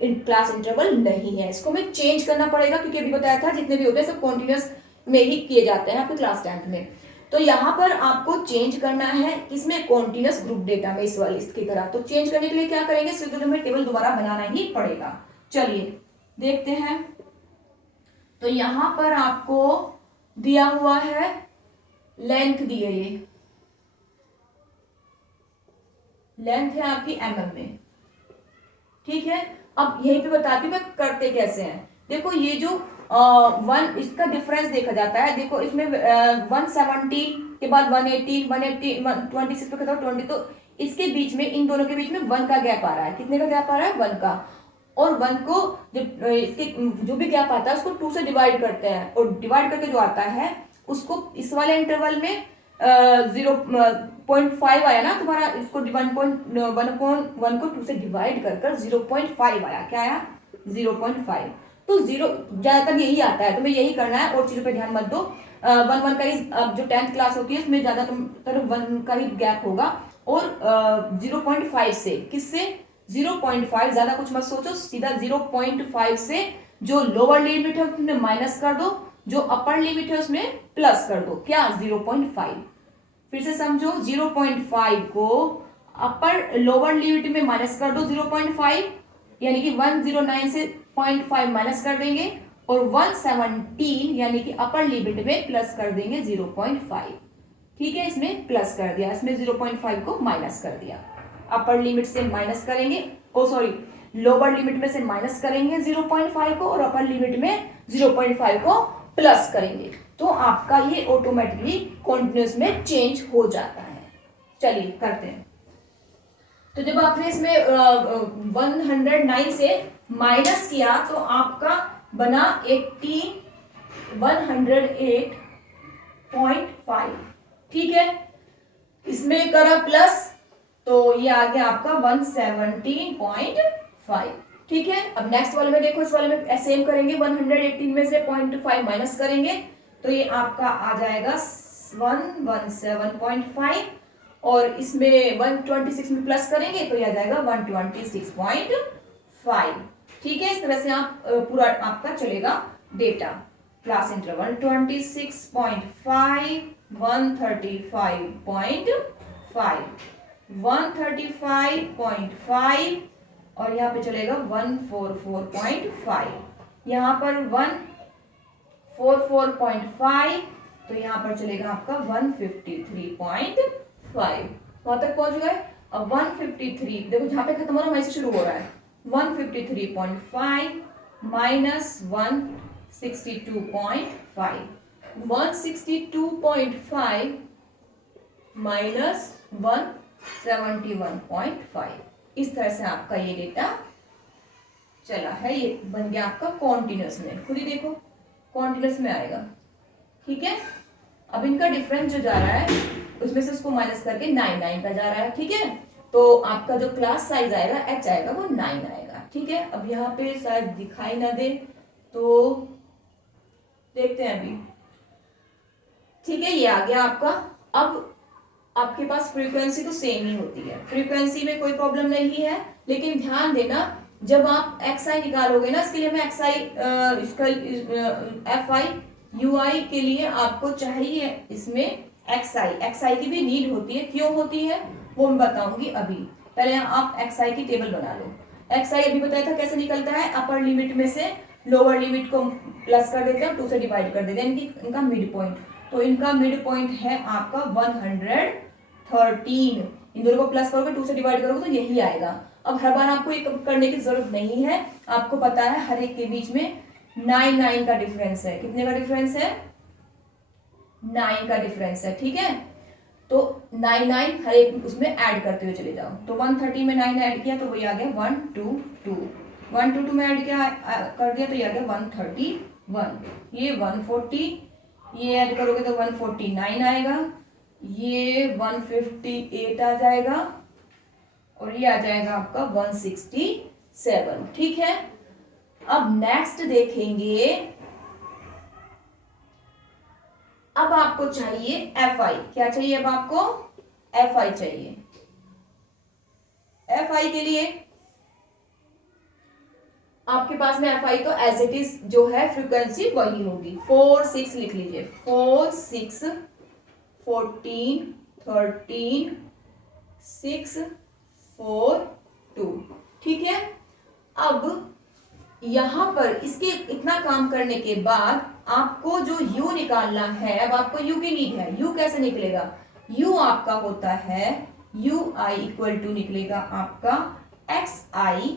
क्लास इंटरवल नहीं है। इसको मैं चेंज करना पड़ेगा, क्योंकि अभी बताया था जितने भी होते हैं सब कॉन्टिन्यूअस में ही किए जाते हैं आपके क्लास 10th में। तो यहाँ पर आपको चेंज करना है इसमें कॉन्टिन्यूअस ग्रुप डेटा में, इस वाली इसकी तरह। तो चेंज करने के लिए क्या करेंगे, सिर्फ हमें टेबल दोबारा बनाना ही पड़ेगा। चलिए देखते हैं। तो यहाँ पर आपको दिया हुआ है लेंथ, दी है, ये लेंथ है आपकी mm में, ठीक है। अब यहीं पे बताती हूँ मैं करते कैसे हैं। देखो ये जो वन, इसका डिफरेंस देखा जाता है। देखो इसमें 170 के बाद 180, 180, 26 पे खत्म 20, तो इसके बीच में, इन दोनों के बीच में 1 का गैप आ रहा है। कितने का गैप आ रहा है, 1 का। और 1 को इसके जो भी गैप आता है उसको 2 से डिवाइड करते हैं, और डिवाइड करके जो आता है उसको इस वाले इंटरवल में 0 0.5 आया ना तुम्हारा, इसको 1.1 को 2 से डिवाइड कर कर 0.5 आया, क्या आया 0.5। तो जीरो ज्यादातर यही आता है, तुम्हें यही करना है और चीजों पे ध्यान मत दो। 1 का ही अब जो 10th क्लास होती है उसमें ज्यादातर 1 का ही गैप होगा। और 0.5 से, किससे 0.5, ज्यादा कुछ मत सोचो, सीधा 0.5 से जो लोअर लिमिट है उसमें माइनस कर दो, जो अपर लिमिट है उसमें प्लस कर दो, क्या 0.5। फिर से समझो, 0.5 को अपर लोअर लिमिट में माइनस कर दो 0.5, यानी कि 109 से 0.5 माइनस कर देंगे और 117 यानी कि अपर लिमिट में प्लस कर देंगे 0.5। ठीक है, इसमें प्लस कर दिया, इसमें 0.5 को माइनस कर दिया। अपर लिमिट से माइनस करेंगे, ओ सॉरी, लोअर लिमिट में से माइनस करेंगे 0.5 को और अपर लिमिट में 0.5 को प्लस करेंगे, तो आपका ये ऑटोमेटिकली कॉन्टिन्यूस में चेंज हो जाता है। चलिए करते हैं। तो जब आपने इसमें 109 से माइनस किया तो आपका बना 108.5। ठीक है, इसमें करा प्लस तो ये आ गया आपका 117.5। ठीक है, अब नेक्स्ट वाले में देखो, इस वाले में सेम करेंगे, 118 में से 0.5 माइनस करेंगे तो ये आपका आ जाएगा 117.5 और इसमें 126 में प्लस करेंगे तो ये आ जाएगा 126.5। ठीक है, इस तरह से आप पूरा आपका चलेगा डेटा। क्लास इंटरवल 26.5, 135.5, 135.5 और यहाँ पे चलेगा 144.5, यहाँ पर 144.5 तो यहाँ पर चलेगा आपका 153.5। वहां तक पहुंच गए। अब 153 देखो, जहां पे खत्म हो रहा है वहीं से शुरू हो रहा है। 153.5 माइनस 162.5, 162.5 माइनस 171.5। इस तरह से आपका ये डेटा चला है, ये बन गया आपका कॉन्टिन्यूस में। खुद ही देखो कॉन्टिन्यूस में आएगा। ठीक है, अब इनका डिफरेंस जो जा रहा है उसमें से उसको माइनस करके 9 का जा रहा है। ठीक है, तो आपका जो क्लास साइज आएगा h आएगा वो 9 आएगा। ठीक है, अब यहाँ पे शायद दिखाई ना दे तो देखते हैं अभी। ठीक है, ये आ गया आपका। अब आपके पास फ्रीक्वेंसी तो सेम ही होती है, फ्रीक्वेंसी में कोई प्रॉब्लम नहीं है, लेकिन ध्यान देना जब आप xi निकालोगे ना, इसके लिए मैं xi इसका fi ui के लिए आपको चाहिए इसमें xi की भी नीड होती है। क्यों होती है वो मैं बताऊंगी अभी, पहले आप xi की टेबल बना लो। xi अभी बताया था कैसे निकलता है, अपर लिमिट में से लोअर लिमिट को प्लस कर देते हैं, 2 से डिवाइड कर देते हैं, इनका मिड पॉइंट। तो इनका मिड पॉइंट है आपका 113, इन दोनों को प्लस करोगे 2 से डिवाइड करोगे तो यही आएगा। अब हर बार आपको ये करने की जरूरत नहीं है, आपको पता है हर एक के बीच में 9 का डिफरेंस है। कितने का डिफरेंस है, 9 का डिफरेंस है। ठीक है, तो 9 हर एक उसमें ऐड करते हुए चले जाओ। तो 130 में 9 ऐड किया तो वही आ गया 122, 122 में ऐड किया कर दिया तो ये आ गया 131, ये 140, ये ऐड करोगे तो 149 आएगा, ये 158 आ जाएगा और ये आ जाएगा आपका 167। ठीक है, अब नेक्स्ट देखेंगे। अब आपको चाहिए fi। क्या चाहिए अब आपको, fi चाहिए। fi के लिए आपके पास में fi तो एज इट इज जो है फ्रीक्वेंसी वही होगी। 4 6 लिख लीजिए, 4 6 14 13 6 4 2। ठीक है, अब यहां पर इसके इतना काम करने के बाद आपको जो u निकालना है, अब आपको u की नीड है। u कैसे निकलेगा, u आपका होता है ui इक्वल टू निकलेगा आपका xi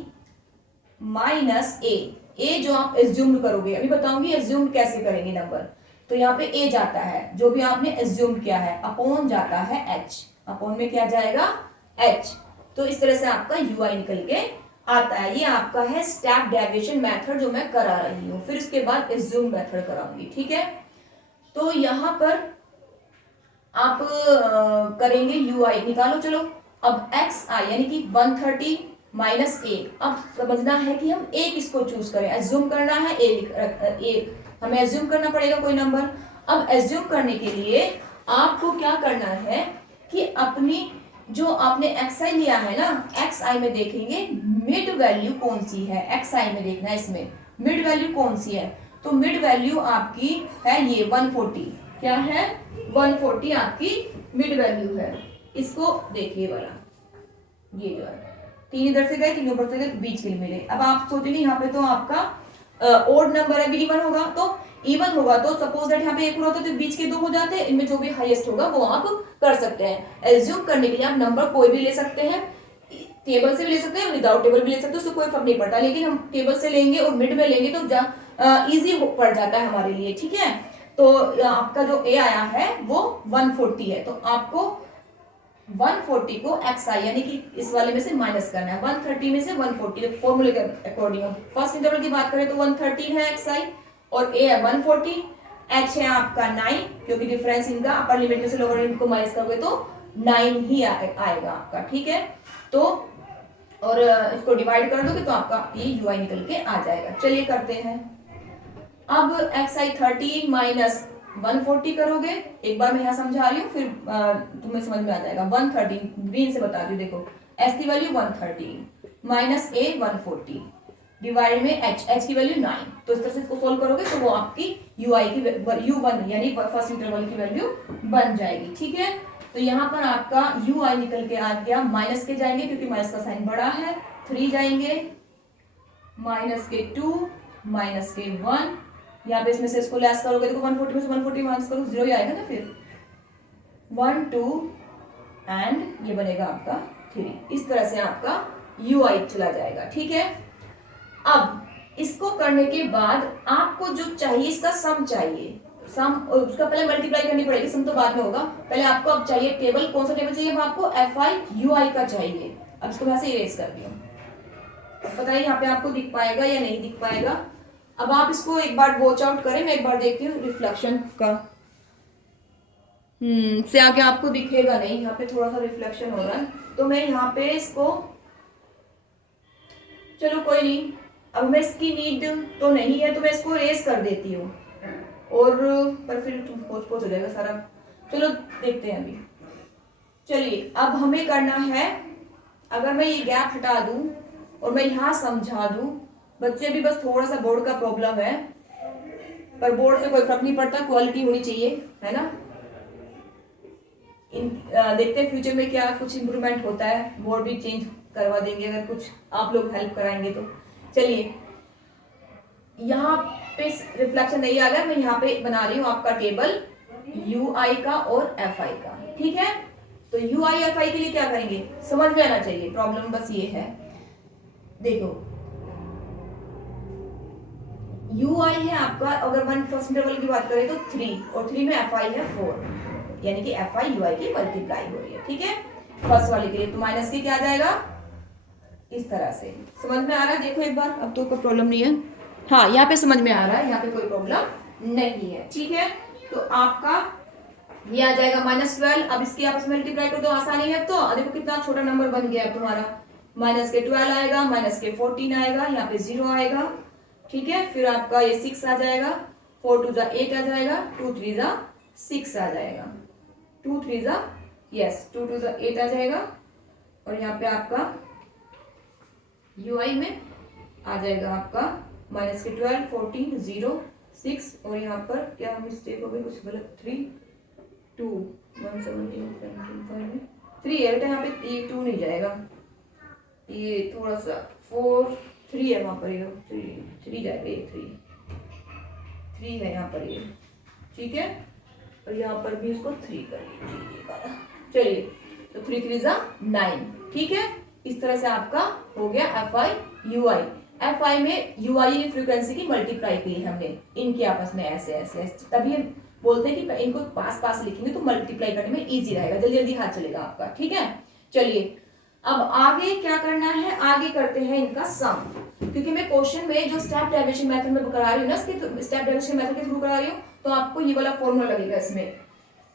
माइनस a जो आप एज्यूम करोगे, अभी बताऊंगी एज्यूम कैसे करेंगे नंबर। तो यहाँ पे a जाता है, जो भी आपने एज्यूम किया है, अपॉन जाता है h, अपॉन में क्या जाएगा h। तो इस तरह से आपका ui निकल के आता है। ये आपका है स्टेप डेविएशन मेथड जो मैं करा रही हूँ, फिर इसके बाद एज्यूम मेथड कराऊंगी। ठीक है, तो यहाँ पर आप करेंगे यूआई निकालो। चलो अब एक्स आई यानी कि 130 माइनस ए। अब समझना है कि हम ए किसको चूज करें, एज्यूम करना है ए हमें एज्यूम करना पड़ेगा कोई नंबर। अब एज्यूम करने के लिए आपको क्या करना है कि अपनी जो आपने एक्स आई लिया है ना, एक्स आई में देखेंगे मिड वैल्यू कौन सी है, एक्स आई में देखना है इसमें मिड वैल्यू कौन सी है। तो मिड वैल्यू आपकी है ये 140, क्या है 140 आपकी मिड वैल्यू है। इसको देखिए वाला, ये जो है तीन इधर से गए तीन ऊपर से गए तो बीच के लिए मिले। अब आप सोचेंगे यहाँ पे तो आपका ओड नंबर है, इवन होगा तो इवन होगा तो सपोज दैट यहाँ पे एक होता तो बीच के दो हो जाते हैं, इनमें जो भी हाईएस्ट होगा वो आप कर सकते हैं। एज्यूम करने के लिए आप नंबर कोई भी ले सकते हैं, टेबल से भी ले सकते हैं, विदाउट टेबल भी ले सकते हैं, उससे कोई फर्क नहीं पड़ता, लेकिन हम टेबल से लेंगे और मिड में लेंगे तो इजी पड़ जाता है हमारे लिए, ठीक है। तो आपका जो ए आया है वो 140 है, तो आपको 140 को एक्स आई यानी कि इस वाले में से माइनस करना है, 130 में से 140 फॉर्मूले के अकॉर्डिंग। फर्स्ट इंटरवल की बात करें तो 113 है एक्स आई और ए है 140, एच है आपका 9 क्योंकि डिफरेंस इनका अपर लिमिट में से लोअर लिमिट को माइनस करोगे तो 9 ही आएगा आपका, ठीक है। तो और इसको डिवाइड कर दोगे तो आपका ये यूआई निकल के आ जाएगा। चलिए करते हैं। अब एक्स आई 13 माइनस 140 करोगे, एक बार मैं यहाँ समझा रही हूँ फिर तुम्हें समझ में आ जाएगा। 113 ग्रीन से बता दी, देखो एस की वैल्यू 113 माइनस ए 140 डिवाइड में एच की वैल्यू 9। तो इस तरह से इसको सोल्व करोगे तो वो आपकी यूआई की U1 यानी फर्स्ट इंटरवल की वैल्यू बन जाएगी, ठीक है। तो यहाँ पर आपका यूआई निकल के आ गया, माइनस के जाएंगे क्योंकि माइनस का साइन बड़ा है, 3 जाएंगे, माइनस के 2 माइनस के 1, यहाँ पे इसमें से इसको लेस करोगे देखो 140 में से 140 माइनस करो 0 ही आएगा ना, फिर 1 2 एंड ये बनेगा आपका 3। इस तरह से आपका यूआई चला जाएगा, ठीक है। अब इसको करने के बाद आपको जो चाहिए इसका सम चाहिए, सम उसका पहले मल्टीप्लाई करनी पड़ेगी, सम तो बाद में होगा। पहले आपको अब चाहिए टेबल, कौन सा टेबल चाहिए, अब आपको एफ आई यूआई का चाहिए। अब इसको मैं ऐसे इरेज कर दिया, पता नहीं यहाँ पे आपको दिख पाएगा या नहीं दिख पाएगा। अब आप इसको एक बार वॉच आउट करें, मैं एक बार देखती हूँ रिफ्लेक्शन का। से आगे आपको दिखेगा नहीं, यहाँ पे थोड़ा सा रिफ्लेक्शन हो रहा है, तो मैं यहाँ पे इसको, चलो कोई नहीं, अब मैं इसकी नीड तो नहीं है तो मैं इसको रेस कर देती हूँ और पर फिर पोच हो जाएगा सारा। चलो देखते हैं अभी। चलिए अब हमें करना है, अगर मैं ये गैप हटा दूं और मैं यहाँ समझा दूं, बच्चे भी बस थोड़ा सा बोर्ड का प्रॉब्लम है, पर बोर्ड से कोई फर्क नहीं पड़ता, क्वालिटी होनी चाहिए, है ना। देखते हैं फ्यूचर में क्या कुछ इम्प्रूवमेंट होता है, बोर्ड भी चेंज करवा देंगे अगर कुछ आप लोग हेल्प कराएंगे तो। चलिए यहाँ पे रिफ्लेक्शन नहीं आ गया, मैं यहाँ पे बना रही हूँ आपका टेबल यू आई का और एफ आई का, ठीक है। तो यू आई एफ आई के लिए क्या करेंगे समझ में आना चाहिए, प्रॉब्लम बस ये है। देखो यू आई है आपका, अगर वन फर्स्ट इंटरवल की बात करें तो 3 और 3 में एफ आई है 4, यानी कि एफ आई यू आई की मल्टीप्लाई हो रही है, ठीक है। फर्स्ट वाले के लिए तो माइनस के क्या आ जाएगा, इस तरह से। समझ में आ रहा है, देखो एक बार, अब तो कोई प्रॉब्लम नहीं है। हाँ यहाँ पे समझ में आ रहा है, यहाँ पे कोई प्रॉब्लम नहीं है, ठीक है। तो आपका ये आ जाएगा -12। अब इसकी आपस में मल्टीप्लाई कर दो, आसानी है। तो देखो कितना छोटा नंबर बन गया तुम्हारा, माइनस के 12 आएगा, माइनस के 14 आएगा, यहाँ पे 0 आएगा, ठीक है। फिर आपका ये 6 आ जाएगा, 4 2 8 आ जाएगा, 2 3 6 आ जाएगा, 2 3 यस 2 2 8 आ जाएगा। और यहाँ पे आपका यूआई में आ जाएगा आपका माइनस के 12 14 0 6, और यहाँ पर क्या मिस्टेक हो गई, कुछ गलत, 3 2 1 17 17 3 है बेटा, यहाँ पे ये 2 नहीं जाएगा, ये थोड़ा सा 4 3 है वहाँ पर, ये 3 जाएगा, ये 3 है यहाँ पर ये, ठीक है। और यहाँ पर भी इसको 3 कर लीजिए, चलिए। तो 3 3 9, ठीक है। इस तरह से आपका हो गया F I U I. F I में यू आई फ्रीक्वेंसी की मल्टीप्लाई की है हमने इनके आपस में, ऐसे ऐसे, तभी बोलते हैं कि इनको पास पास लिखेंगे तो मल्टीप्लाई करने में इजी रहेगा, जल्दी जल्दी हाथ चलेगा आपका, ठीक है। चलिए अब आगे क्या करना है, आगे करते हैं इनका सम, क्योंकि मैं क्वेश्चन में जो स्टेप डेरिवेशन मेथड में करा रही हूँ ना, स्टेप डेरिवेशन मेथड के थ्रू करा रही हूँ, तो आपको ये वाला फॉर्मूला लगेगा इसमें,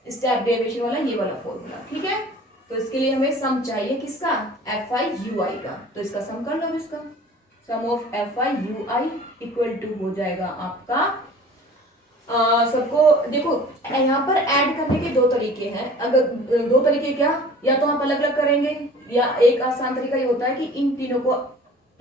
स्टेप डेविएशन वाला ये वाला फॉर्मूला, ठीक है। तो इसके लिए हमें सम चाहिए किसका, एफ आई यू आई का, तो इसका सम कर लो। इसका sum of F I U I equal to हो जाएगा आपका सबको देखो यहाँ पर ऐड करने के दो तरीके हैं। अगर दो तरीके क्या, या तो आप अलग अलग करेंगे, या एक आसान तरीका ये होता है कि इन तीनों को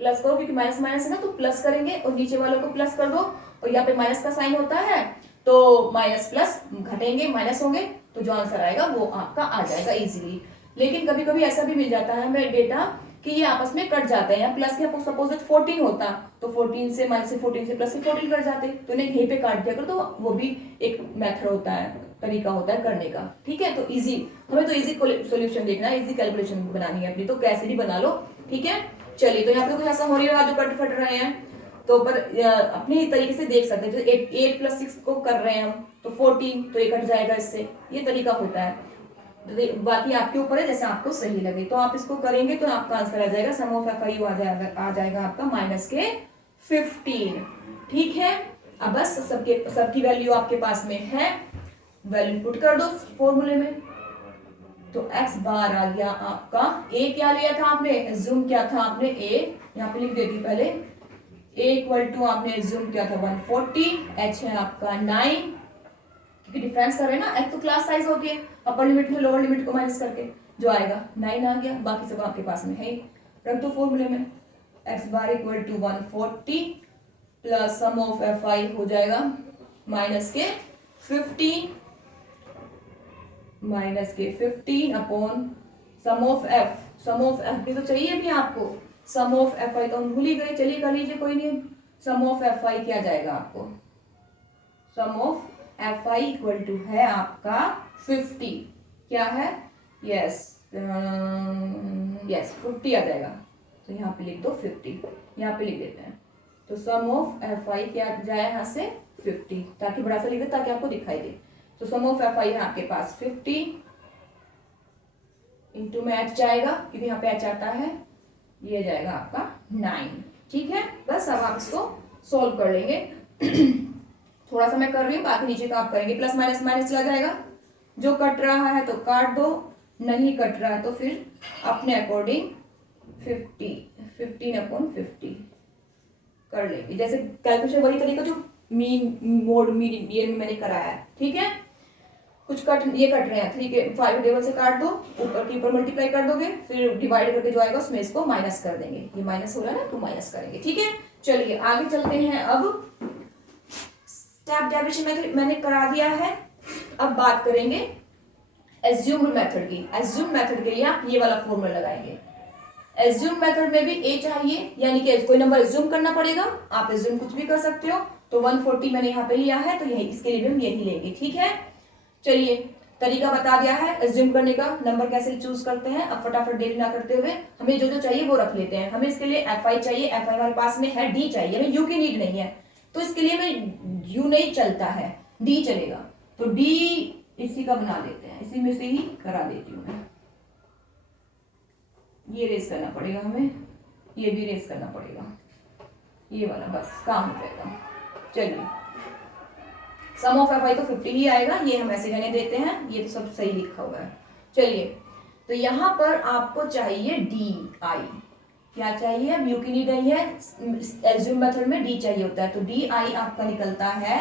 प्लस करो, क्योंकि माइनस माइनस है ना, तो प्लस करेंगे और नीचे वालों को प्लस कर दो, और यहाँ पे माइनस का साइन होता है तो माइनस प्लस घटेंगे, माइनस होंगे, तो जो आंसर आएगा वो आपका आ जाएगा इजीली। लेकिन कभी कभी ऐसा भी मिल जाता है हमें डेटा कि ये आपस में कट जाते हैं, प्लस के सपोज 14 होता तो 14 से माइनस से 14 से प्लस से 14 कट जाते, तो इन्हें यहीं पे काट दिया करो, तो वो भी एक मेथड होता है, तरीका होता है करने का, ठीक है। तो इजी, हमें तो इजी सॉल्यूशन देखना है, इजी कैलकुलेशन बनानी है अपनी, तो कैसे भी बना लो, ठीक है। चलिए, तो यहाँ पे कुछ ऐसा हो रहा है जो कट फट रहे हैं, तो पर अपनी तरीके से देख सकते हैं, जैसे 8 + 6 को कर रहे हैं हम, तो 14, तो ये कट जाएगा इससे, ये तरीका होता है। बाकी आपके ऊपर है, जैसे आपको सही लगे, तो आप इसको करेंगे तो आपका आंसर आ जाएगा सम ऑफ एफ आई यू आ जाएगा आपका -15, ठीक है। अब बस सबकी वैल्यू आपके पास में है, वैल्यू पुट कर दो फॉर्मूले में, तो x बार आ गया आपका, a क्या लिया था आपने, एज्यूम क्या था आपने, a यहाँ पे लिख देती पहले, a इक्वल टू आपने एज्यूम किया था 140, h है आपका 9, क्योंकि डिफरेंस कर रहे हैं ना, एक तो क्लास साइज होती है, अपर लिमिट में लोअर लिमिट को माइनस करके जो आएगा 9 आ गया, बाकी सब आपके पास में है, रख दो फॉर्मूले में, x bar equal to 140 plus sum of F I हो जाएगा -15 अपॉन सम ऑफ एफ भी तो चाहिए भी आपको, सम ऑफ एफ आई तो हम भूल ही गए, चलिए कर लीजिए, कोई नहीं। सम ऑफ एफ आई क्या जाएगा आपको, sum of F I equal to है आपका 50, क्या है, यस 50 आ जाएगा, तो यहाँ पे लिख दो 50, यहाँ पे लिख देते हैं, तो सम ऑफ एफ आई क्या जाए यहाँ से 50, ताकि बड़ा सा लिख दे ताकि आपको दिखाई दे, तो सम ऑफ एफ आई है आपके पास 50 इंटू में एच जाएगा, क्योंकि यहाँ पे एच आता है, ये जाएगा आपका 9, ठीक है। बस अब आप इसको सोल्व कर लेंगे थोड़ा सा मैं कर रही हूँ, बाकी नीचे का आप करेंगे, प्लस माइनस माइनस चला जाएगा, जो कट रहा है तो काट दो, नहीं कट रहा है तो फिर अपने अकॉर्डिंग 15/50 कर लेंगे, जैसे कैलकुलेशन वही तरीका जो मीन मोड मीन ये मैंने कराया है, ठीक है। कुछ कट ये कट रहे हैं 3 के 5 टेबल से काट दो, ऊपर के ऊपर मल्टीप्लाई कर दोगे, फिर डिवाइड करके जो आएगा उसमें इसको माइनस कर देंगे, ये माइनस हो रहा है ना तो माइनस करेंगे, ठीक है। चलिए आगे चलते हैं, अब स्टेप डेरिवेशन मैंने करा दिया है, अब बात करेंगे एज्यूम्ड मेथड की। एज्यूम्ड मेथड के लिए आप ये वाला फॉर्मूला लगाएंगे, एज्यूम मेथड में भी ए चाहिए, यानी कि कोई नंबर एज्यूम करना पड़ेगा, आप एज्यूम कुछ भी कर सकते हो, तो 140 मैंने यहाँ पे लिया है, तो यही इसके लिए भी हम यही लेंगे, ठीक है। चलिए तरीका बता दिया है एज्यूम करने का, नंबर कैसे चूज करते हैं, अब फटाफट देरी ना करते हुए हमें जो जो चाहिए वो रख लेते हैं। हमें इसके लिए एफ आई चाहिए, एफ आई हमारे पास में है, डी चाहिए, हमें यू की नीड नहीं है, तो इसके लिए हमें यू नहीं चलता है, डी चलेगा, तो डी इसी का बना देते हैं, इसी में से ही करा देती हूँ मैं, ये रेस करना पड़ेगा हमें, ये भी रेस करना पड़ेगा, ये वाला बस काम हो जाएगा। चलिए सम ऑफ एफ आई तो 50 ही आएगा, ये हम ऐसे रहने देते हैं, ये तो सब सही लिखा हुआ है। चलिए तो यहाँ पर आपको चाहिए डी आई, क्या चाहिए, अब यू की नीड नहीं है, एज्यूम मेथड में डी चाहिए होता है, तो डी आई आपका निकलता है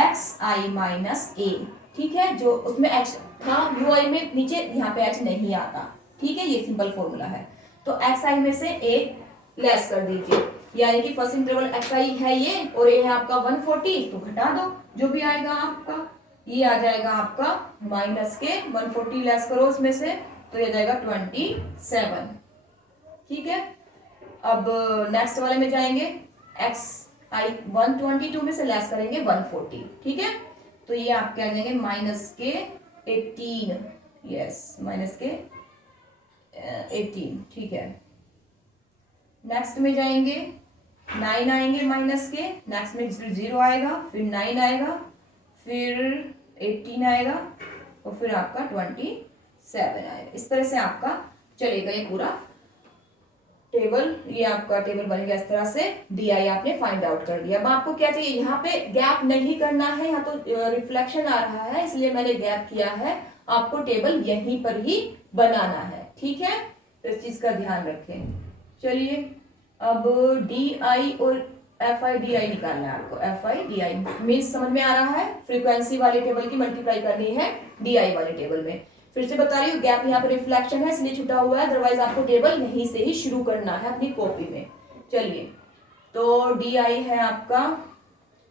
एक्स आई माइनस ए, ठीक है, जो उसमें एच था यू आई में नीचे, यहाँ पे एच नहीं आता, ठीक है, ये सिंपल फॉर्मूला है। तो एक्स आई में से ए लेस कर दीजिए, यानी कि फर्स्ट इंटरवल एक्स आई है ये, और ये है आपका 140, तो घटा दो, जो भी आएगा आपका ये आ जाएगा आपका माइनस के 140 लेस करो उसमें से, तो ये जाएगा 27, ठीक है। अब नेक्स्ट वाले में जाएंगे, एक्स आई 122 में से लेस करेंगे 140, ठीक है, तो ये आपके आ जाएंगे माइनस के 18, यस माइनस के 18, ठीक है। नेक्स्ट में जाएंगे 9 आएंगे माइनस के, नेक्स्ट में 0 आएगा, फिर 9 आएगा, फिर 18 आएगा, और फिर आपका 27 आएगा, इस तरह से आपका चलेगा ये पूरा टेबल, ये आपका टेबल बन गया इस तरह से, डी आई आपने फाइंड आउट कर दिया। अब आपको क्या चाहिए, यहाँ पे गैप नहीं करना है, यहाँ तो रिफ्लेक्शन आ रहा है इसलिए मैंने गैप किया है, आपको टेबल यहीं पर ही बनाना है, ठीक है, तो इस चीज का ध्यान रखें। चलिए अब डी आई और एफ आई डी आई निकालना है आपको, F I D I means समझ में आ रहा है, फ्रीक्वेंसी वाले टेबल की मल्टीप्लाई करनी है डी आई वाले टेबल में। फिर से बता रही हूँ, गैप यहाँ पर रिफ्लेक्शन है इसलिए छुटा हुआ है, अदरवाइज आपको टेबल यहीं से ही शुरू करना है अपनी कॉपी में। चलिए तो डी आई है आपका,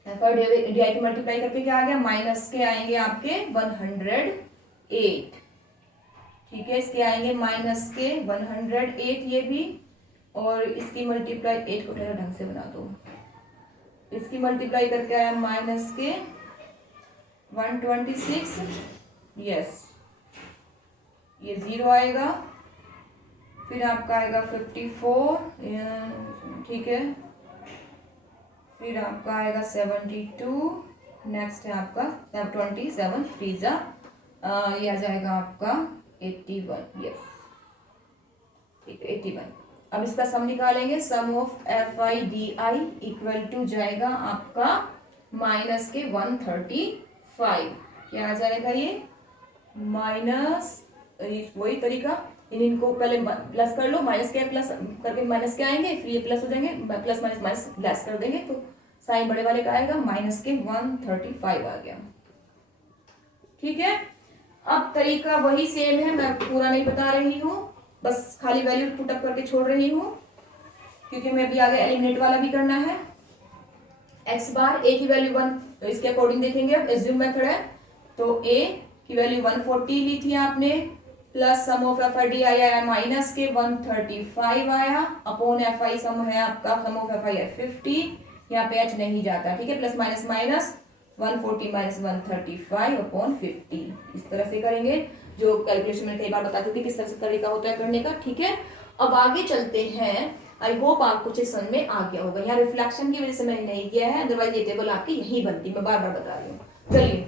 एफ आई डी आई की मल्टीप्लाई करके क्या आ गया, माइनस के आएंगे आपके 108, ठीक है, इसके आएंगे माइनस के 108 ये भी, और इसकी मल्टीप्लाई 8 को थोड़ा ढंग से बना दो, इसकी मल्टीप्लाई करके आया माइनस के 126, यस ये 0 आएगा, फिर आपका आएगा 54, ठीक है, फिर आपका आएगा 72, नेक्स्ट है आपका 27, 3 ये आ जाएगा आपका 81, यस ठीक है 81। अब इसका सम निकालेंगे, sum of F I D I equal to जाएगा आपका माइनस के 135, क्या आ जाएगा ये माइनस, वही तरीका, इनको पहले प्लस कर लो, माइनस के प्लस करके माइनस के आएंगे, फिर ये प्लस हो जाएंगे, प्लस माइनस माइनस लेस कर देंगे तो साइन बड़े वाले का आएगा, माइनस के 135 आ गया, ठीक है। अब तरीका वही सेम है, मैं पूरा नहीं बता रही हूँ, बस खाली वैल्यू पुट अप करके छोड़ रही हूँ, क्योंकि मैं अभी आगे एलिमिनेट वाला भी करना है। एक्स बार ए की वैल्यू 1, इसके अकॉर्डिंग देखेंगे, अब एज्यूम मेथड है, तो ए की वैल्यू 140 ली थी आपने, plus sum of F I D I आया माइनस के 135 आया, अपॉन एफ आई सम है आपका, सम ऑफ एफ आई है 50, यहाँ पे एच नहीं जाता, ठीक है, plus minus minus 140 minus 135 upon 50, इस तरह से करेंगे, जो कैलकुलेशन में कई बार बता चुकी किस तरह से तरीका होता है करने का, ठीक है। अब आगे चलते हैं, आई होप आपको कुछ समझ में आ गया होगा, यहाँ रिफ्लेक्शन की वजह से मैंने नहीं किया है, अदरवाइज ये टेबल आपकी यही बनती, मैं बार बार बता रही हूँ। चलिए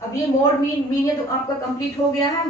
अब ये मोड मीन ये तो आपका कंप्लीट हो गया है।